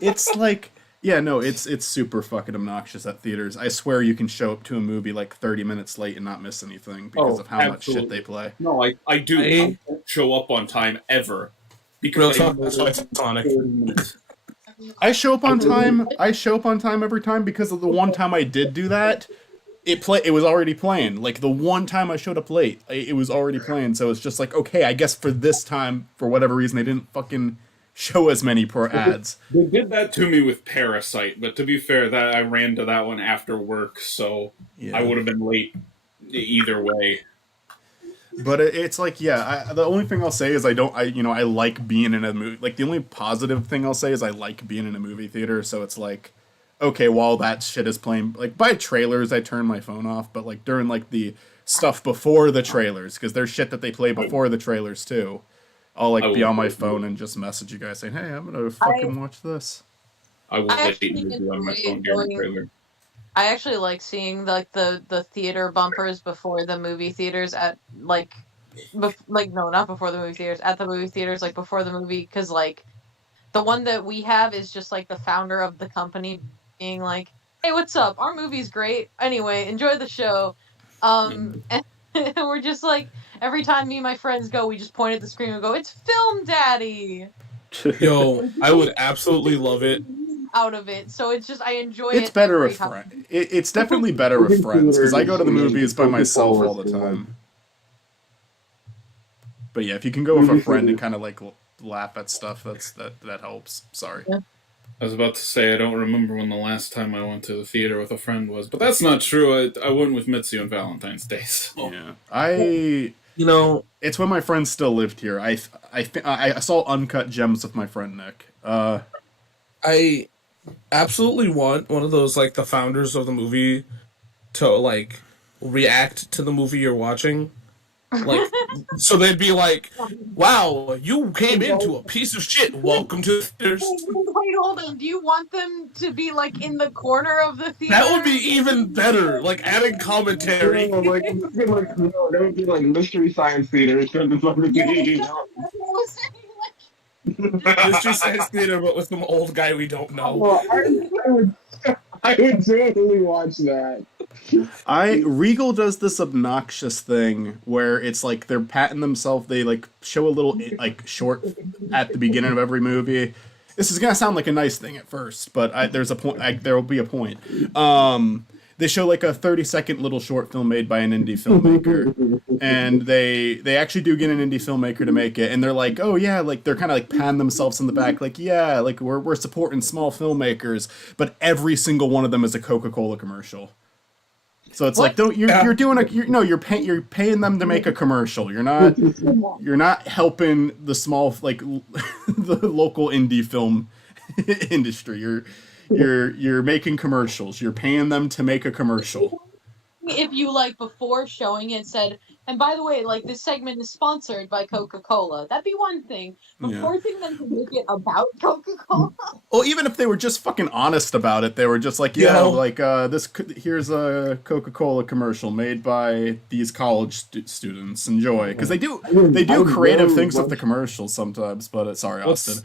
it's like it's super fucking obnoxious at theaters. I swear you can show up to a movie like 30 minutes late and not miss anything because of how much shit they play. No, I do. I don't show up on time ever because Real talk, that's why it's Sonic. I show up on time. I show up on time every time because of the one time I did do that. It was already playing. Like the one time I showed up late, it was already playing. So it's just like, okay, I guess for this time, for whatever reason, they didn't fucking show as many poor ads. They did that to me with Parasite, but to be fair, that I ran to that one after work, so Yeah. I would have been late either way. But it's like, the only thing I'll say is I like being in a movie. Like, the only positive thing I'll say is I like being in a movie theater, so it's like, okay, while that shit is playing, like, by trailers, I turn my phone off, but, like, during, like, the stuff before the trailers, because there's shit that they play before the trailers, too, I'll, like, be on my phone and just message you guys saying, hey, I'm gonna fucking watch this. I will I wait actually and do on my phone enjoy during the going- trailer. I actually like seeing the theater bumpers before the movie theaters at like no, not before the movie theaters, at the movie theaters, like before the movie, because like the one that we have is just like the founder of the company being like, "Hey, what's up? Our movie's great. Anyway, enjoy the show." And we're just like, every time me and my friends go, we just point at the screen and go, "It's Film Daddy." Yo, I would absolutely love it. Out of it, so it's just I enjoy It's it. better every with time. friends. It's definitely better with friends because I go to the movies by myself all the time. But yeah, if you can go with a friend and kind of like laugh at stuff, that helps. Sorry. Yeah. I was about to say I don't remember when the last time I went to the theater with a friend was, but that's not true. I went with Mitzi on Valentine's Day. So. Yeah, it's when my friends still lived here. I saw Uncut Gems with my friend Nick. I absolutely want one of those, like, the founders of the movie to, like, react to the movie you're watching. Like, so they'd be like, "Wow, you came into a piece of shit. Welcome to the theaters." Wait, hold on. Do you want them to be like in the corner of the theater? That would be even better. Like adding commentary. No, that would be like Mystery Science Theater. Mystery Science Theater, but with some old guy we don't know. Well, I would totally watch that. Regal does this obnoxious thing where it's like they're patting themselves. They like show a little like short at the beginning of every movie. This is gonna sound like a nice thing at first, but there's a point. There will be a point. They show like a 30-second little short film made by an indie filmmaker, and they actually do get an indie filmmaker to make it, and they're like, oh yeah, like they're kind of like patting themselves in the back, like yeah, like we're supporting small filmmakers, but every single one of them is a Coca-Cola commercial. So it's like you're paying them to make a commercial. You're not helping the small like the local indie film industry. You're making commercials. You're paying them to make a commercial. If you like before showing it said, and by the way, like this segment is sponsored by Coca-Cola. That'd be one thing. But forcing them to make it about Coca-Cola. Well, even if they were just fucking honest about it, they were just like, here's a Coca-Cola commercial made by these college students. Enjoy, because they do creative things with the commercials sometimes. But sorry, Austin.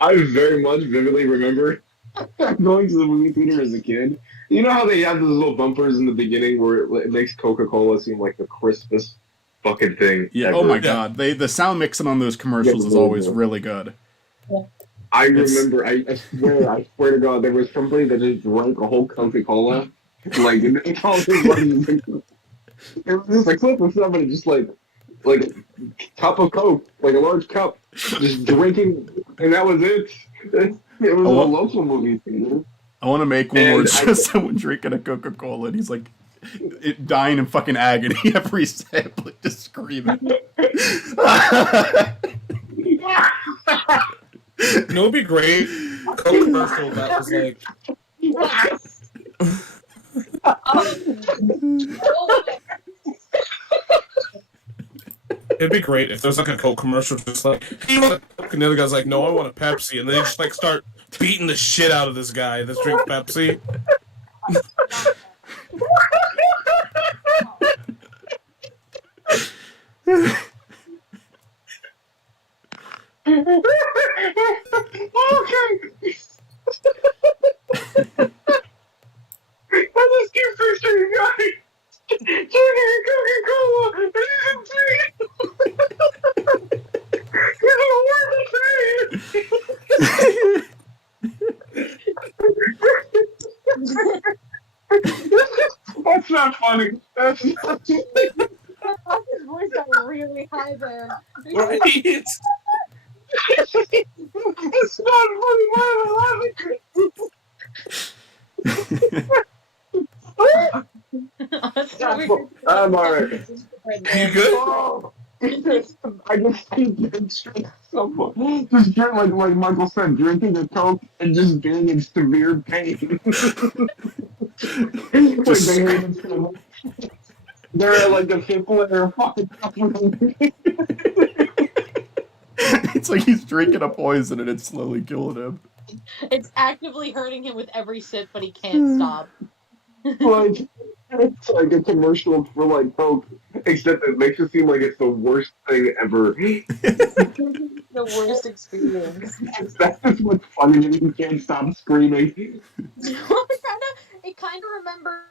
I very much vividly remember going to the movie theater as a kid. You know how they have those little bumpers in the beginning where it makes Coca-Cola seem like the crispest fucking thing Yeah. ever. Oh my god. The sound mixing on those commercials is always really good. I remember. I swear to God, there was somebody that just drank a whole Coca-Cola. Like, it was just a clip of somebody just like cup of Coke, like a large cup, just drinking, and that was it. It was a local movie theater. I want to make one where it's just someone drinking a Coca-Cola and he's like dying in fucking agony every sip, like just screaming. You know, it'd be great. A Coke commercial that was like. It'd be great if there's like a Coke commercial just like, hey, you want a Coke? And the other guy's like, no, I want a Pepsi. And they just like start beating the shit out of this guy that's drinking Pepsi. I just keep picturing guys drinking Coca-Cola and That's not funny. That's not funny. His voice got really high there. Right? It's not funny. Why am I laughing? I'm alright. You good? Oh, I just keep picturing someone just drink like Michael said, drinking a Coke and just being in severe pain. They're like the people that are fucking up with them. It's like he's drinking a poison and it's slowly killing him. It's actively hurting him with every sip, but he can't stop. Like, it's like a commercial for like Coke, except it makes it seem like it's the worst thing ever. The worst experience. That's what's funny when you can't stop screaming. It kind of remember.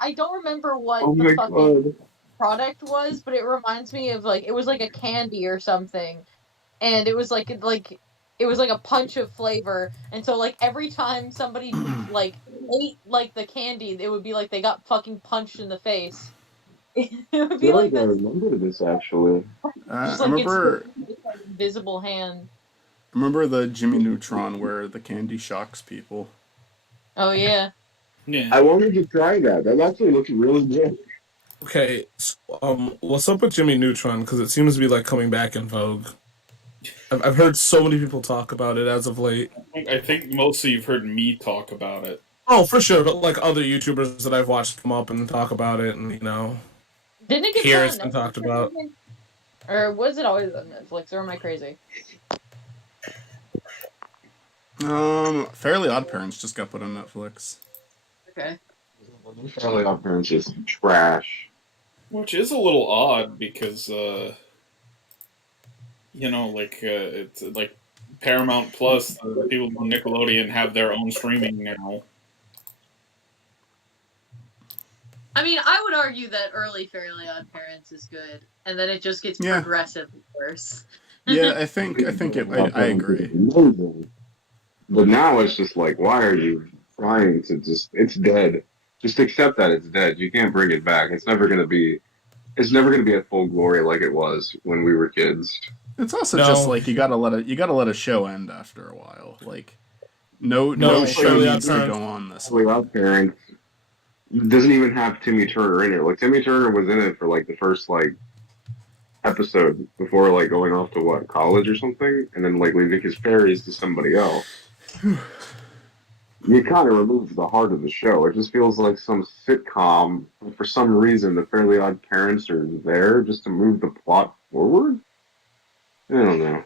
I don't remember what Oh the my fucking god. product was, but it reminds me of like it was like a candy or something, and it was like it was like a punch of flavor, and so like every time somebody like ate like the candy, it would be like they got fucking punched in the face. It would I be feel like like I this, remember this actually. just I like remember it's like invisible hand. the Jimmy Neutron where the candy shocks people. Oh yeah. Yeah. I wanted to try that. That actually looks really good. Okay, so, what's up with Jimmy Neutron? Because it seems to be like coming back in vogue. I've heard so many people talk about it as of late. I think mostly you've heard me talk about it. Oh, for sure, but like other YouTubers that I've watched come up and talk about it, and you know, Didn't it get here put it's on been Netflix talked or about. something? Or was it always on Netflix? Or am I crazy? Fairly Odd Parents just got put on Netflix. Okay. Fairly Odd Parents is trash. Which is a little odd because, you know, like, it's like Paramount Plus, the people from Nickelodeon have their own streaming now. I mean, I would argue that early Fairly Odd Parents is good, and then it just gets progressively worse. Yeah, I think I agree. Amazing. But now it's just like, why are you trying to it's dead. Just accept that it's dead. You can't bring it back. It's never gonna be at full glory like it was when we were kids. It's also just like you gotta let a show end after a while. Like no show needs to go on this way. Fairly Odd Parents doesn't even have Timmy Turner in it. Like Timmy Turner was in it for like the first like episode before like going off to college or something, and then like leaving his fairies to somebody else. You kind of remove the heart of the show. It just feels like some sitcom. For some reason, the Fairly Odd Parents are there just to move the plot forward. I don't know.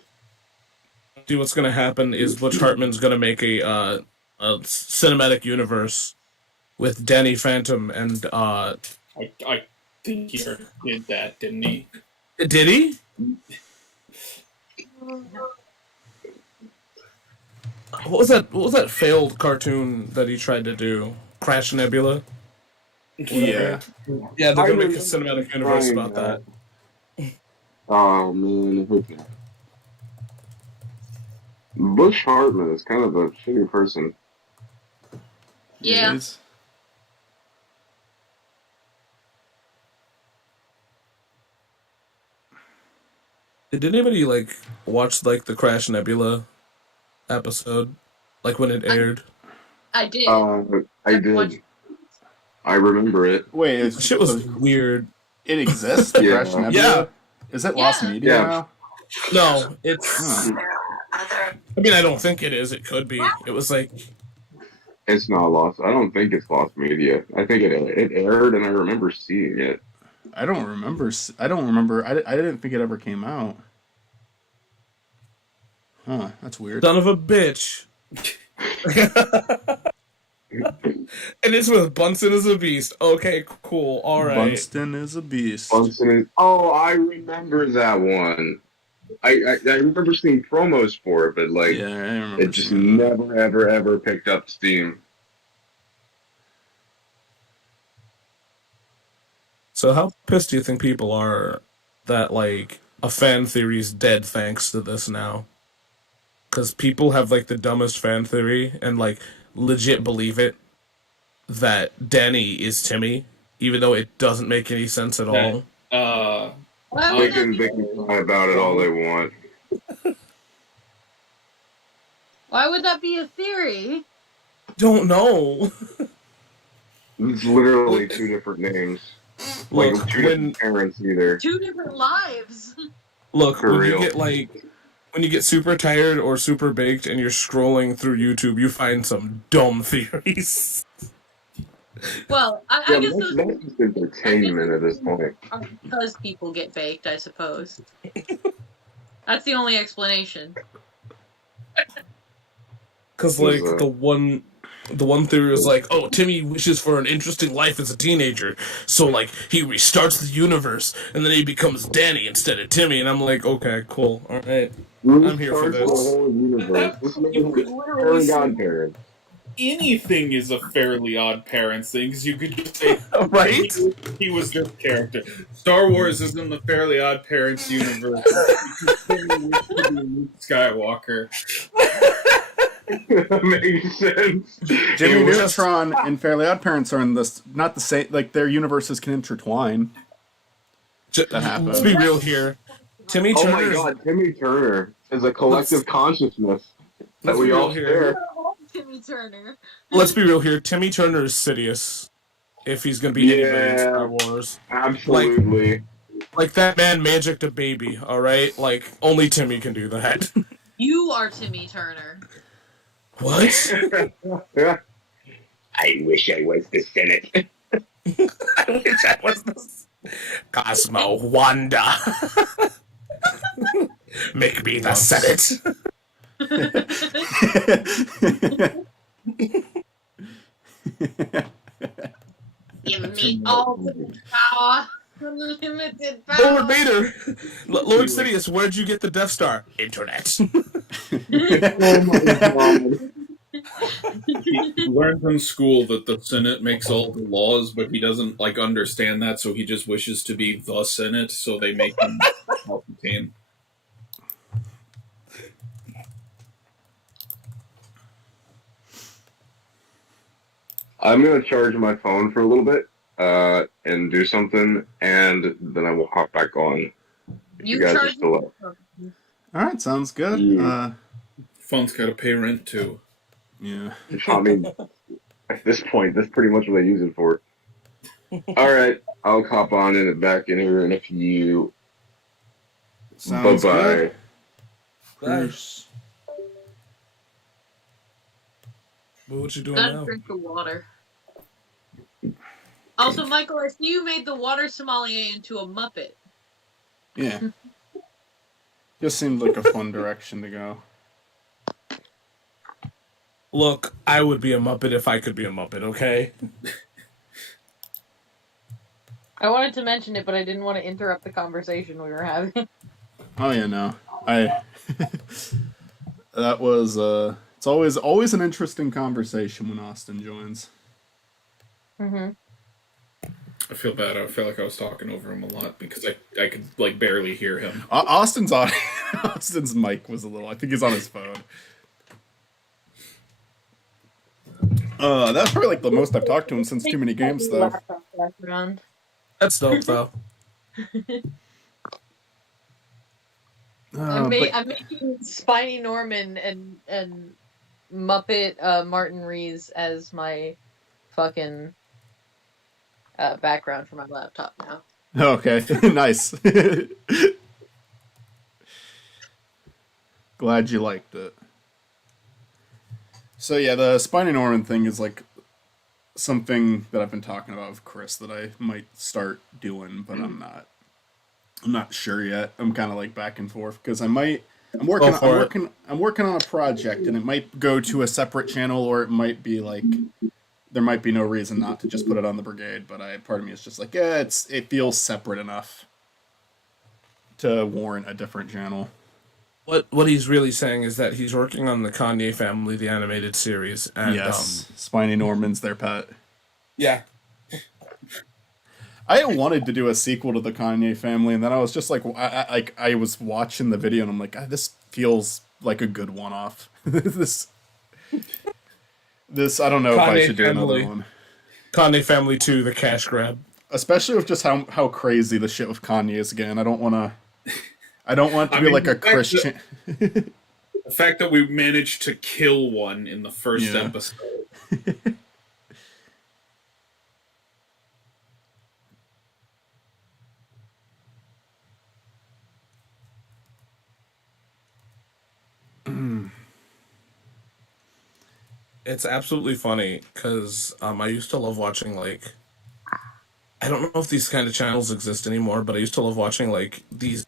Dude, what's gonna happen is Butch Hartman's gonna make a cinematic universe with Danny Phantom and I think he did that, didn't he? Did he? What was that failed cartoon that he tried to do? Crash Nebula? Yeah. Yeah, they're gonna make a cinematic universe about that. Oh man, Bush Hartman is kind of a shitty person. Yeah. Did anybody like watch like the Crash Nebula episode, like when it aired? I did. I did. I remember it. Wait, shit was weird. It exists. The Yeah. Crash Nebula? Yeah. Is it lost media Yeah. now? No, it's. I mean, I don't think it is. It could be. It was like. It's not lost. I don't think it's lost media. I think it aired, and I remember seeing it. I don't remember. I didn't think it ever came out. Huh, that's weird. Son of a bitch. And it's with Bunsen as a beast. Okay, cool. All right. Bunsen is a beast. Oh, I remember that one. I remember seeing promos for it, but like, yeah, I remember it just never, ever picked up steam. So how pissed do you think people are that, like, a fan theory's dead thanks to this now? Because people have, like, the dumbest fan theory and, like, legit believe it that Danny is Timmy, even though it doesn't make any sense at all. They can cry about it all they want. Why would that be a theory? Don't know. It's literally two different names. Like, Look, two different parents either. Two different lives. Look, For when real. when you get super tired or super baked and you're scrolling through YouTube, you find some dumb theories. Well, I Yeah, guess that's those just entertainment at this point. are because people get baked, I suppose. That's the only explanation. Because like the one theory was like, oh, Timmy wishes for an interesting life as a teenager, so like he restarts the universe and then he becomes Danny instead of Timmy. And I'm like, okay, cool, all right, I'm here for this. You could literally say anything is a Fairly Odd Parents thing, because you could just say, right? He was this character. Star Wars is in the Fairly Odd Parents universe. Luke Skywalker. Makes sense. Jimmy Neutron and Fairly Odd Parents are in this, not the same. Like their universes can intertwine. That happens. Let's be real here. Timmy Turner. Oh my God, Timmy Turner is a collective consciousness that we all share. Timmy Turner. Let's be real here. Timmy Turner is Sidious. If he's gonna be anybody in Star Wars, absolutely. Like that man magicked a baby. All right, like only Timmy can do that. You are Timmy Turner. What? I wish I was the Senate. I wish I was the Cosmo Wanda. Make me the Senate. Give me all the power. Unlimited power. Lord Vader. Lord Sidious, where'd you get the Death Star? Internet. Oh my God. He learns in school that the Senate makes all the laws, but he doesn't like understand that, so he just wishes to be the Senate, so they make him Palpatine. I'm gonna charge my phone for a little bit, and do something, and then I will hop back on. You guys are charge still up. All right, sounds good. Yeah. Phone's got to pay rent too. Yeah. I mean, at this point, that's pretty much what I use it for. All right, I'll hop on in it back in here in a few. Sounds Bye-bye. good. Nice. What you doing Gotta now? drink the water. Also, Michael, I see you made the water sommelier into a Muppet. Yeah. Just seemed like a fun direction to go. Look, I would be a Muppet if I could be a Muppet, okay? I wanted to mention it, but I didn't want to interrupt the conversation we were having. Oh yeah, no. That was it's always an interesting conversation when Austin joins. Mm-hmm. I feel bad. I feel like I was talking over him a lot because I could like barely hear him. Austin's mic was a little. I think he's on his phone. That's probably like the most I've talked to him since Too Many Games, though. That's dope, though. I'm making Spiny Norman and Muppet Martin Rees as my fucking background for my laptop now. Okay, nice. Glad you liked it. So yeah, the Spiny Norman thing is like something that I've been talking about with Chris that I might start doing, but I'm not sure yet. I'm kind of like back and forth because I'm working on a project and it might go to a separate channel or it might be like there might be no reason not to just put it on the Brigade, but part of me is just like, yeah, it feels separate enough to warrant a different channel. What he's really saying is that he's working on the Kanye Family, the animated series, and yes, Spiny Norman's their pet. Yeah. I wanted to do a sequel to the Kanye Family, and then I was just like, I was watching the video, and I'm like, this feels like a good one-off. this, I don't know Kanye if I should do another one. Kanye Family 2, the cash grab. Especially with just how crazy the shit with Kanye is again. I don't want to be like a Christian. The fact that we managed to kill one in the first episode. It's absolutely funny because I used to love watching like, I don't know if these kind of channels exist anymore, but I used to love watching like these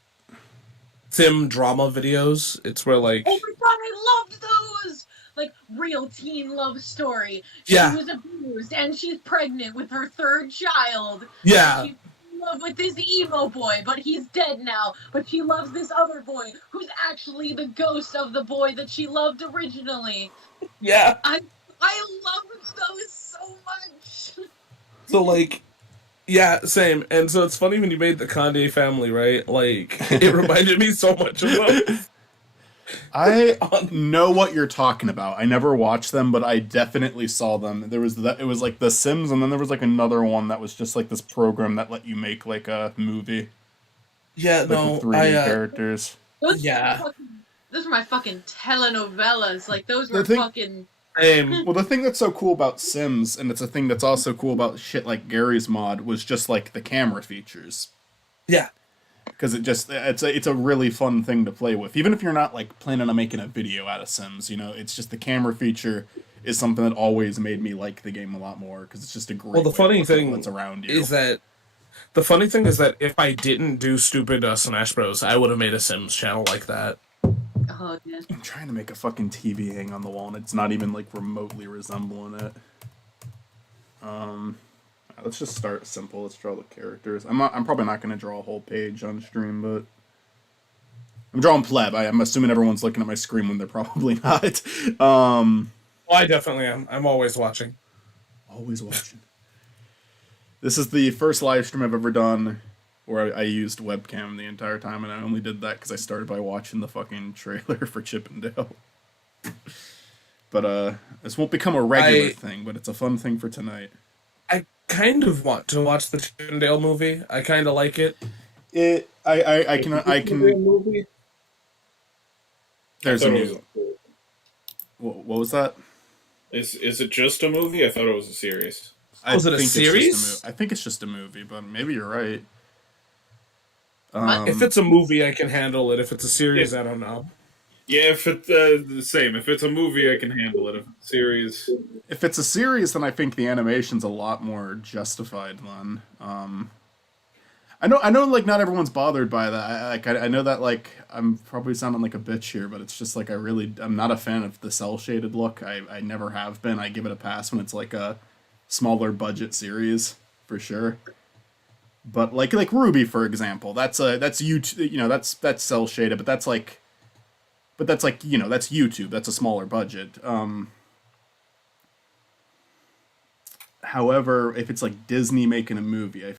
Sim drama videos. It's where like, oh my god, I loved those. like real teen love story. Yeah. She was abused and she's pregnant with her third child. Yeah. She's in love with this emo boy, but he's dead now. But she loves this other boy who's actually the ghost of the boy that she loved originally. Yeah. I love those so much. So like, yeah, same. And so it's funny when you made the Kanye family, right? Like, it reminded me so much of those. I know what you're talking about. I never watched them, but I definitely saw them. There was that. It was like The Sims, and then there was like another one that was just like this program that let you make like a movie. Yeah, Like no, with 3D characters. Those were my fucking telenovelas. Like those were The thing- fucking. Well, the thing that's so cool about Sims, and it's a thing that's also cool about shit like Gary's Mod, was just like the camera features. Yeah. Because it's a really fun thing to play with, even if you're not like planning on making a video out of Sims. You know, it's just the camera feature is something that always made me like the game a lot more because it's just a great. Well, the way funny to look at thing what's around you is that if I didn't do stupid Smash Bros, I would have made a Sims channel like that. Oh yeah. I'm trying to make a fucking TV hang on the wall, and it's not even like remotely resembling it. Let's just start simple. Let's draw the characters. I'm probably not going to draw a whole page on stream, but I'm drawing pleb. I'm assuming everyone's looking at my screen when they're probably not. Well, I definitely am. I'm always watching. Always watching. This is the first live stream I've ever done where I used webcam the entire time, and I only did that because I started by watching the fucking trailer for Chip and Dale. But this won't become a regular thing, but it's a fun thing for tonight. I kind of want to watch the Chip and Dale movie. I kind of like it. I can. Movie? There's a new. What was that? Is it just a movie? I thought it was a series. Was it a series? I think it's just a movie, but maybe you're right. If it's a movie, I can handle it. If it's a series, I don't know. Yeah, if it's the same. If it's a movie, I can handle it. If it's a series, if it's a series, then I think the animation's a lot more justified. Then, I know, like not everyone's bothered by that. I know that like I'm probably sounding like a bitch here, but it's just like I'm not a fan of the cell shaded look. I never have been. I give it a pass when it's like a smaller budget series for sure. But like Ruby, for example, that's YouTube. You know, that's cell shaded, but that's like that's YouTube. That's a smaller budget. However, if it's like Disney making a movie, I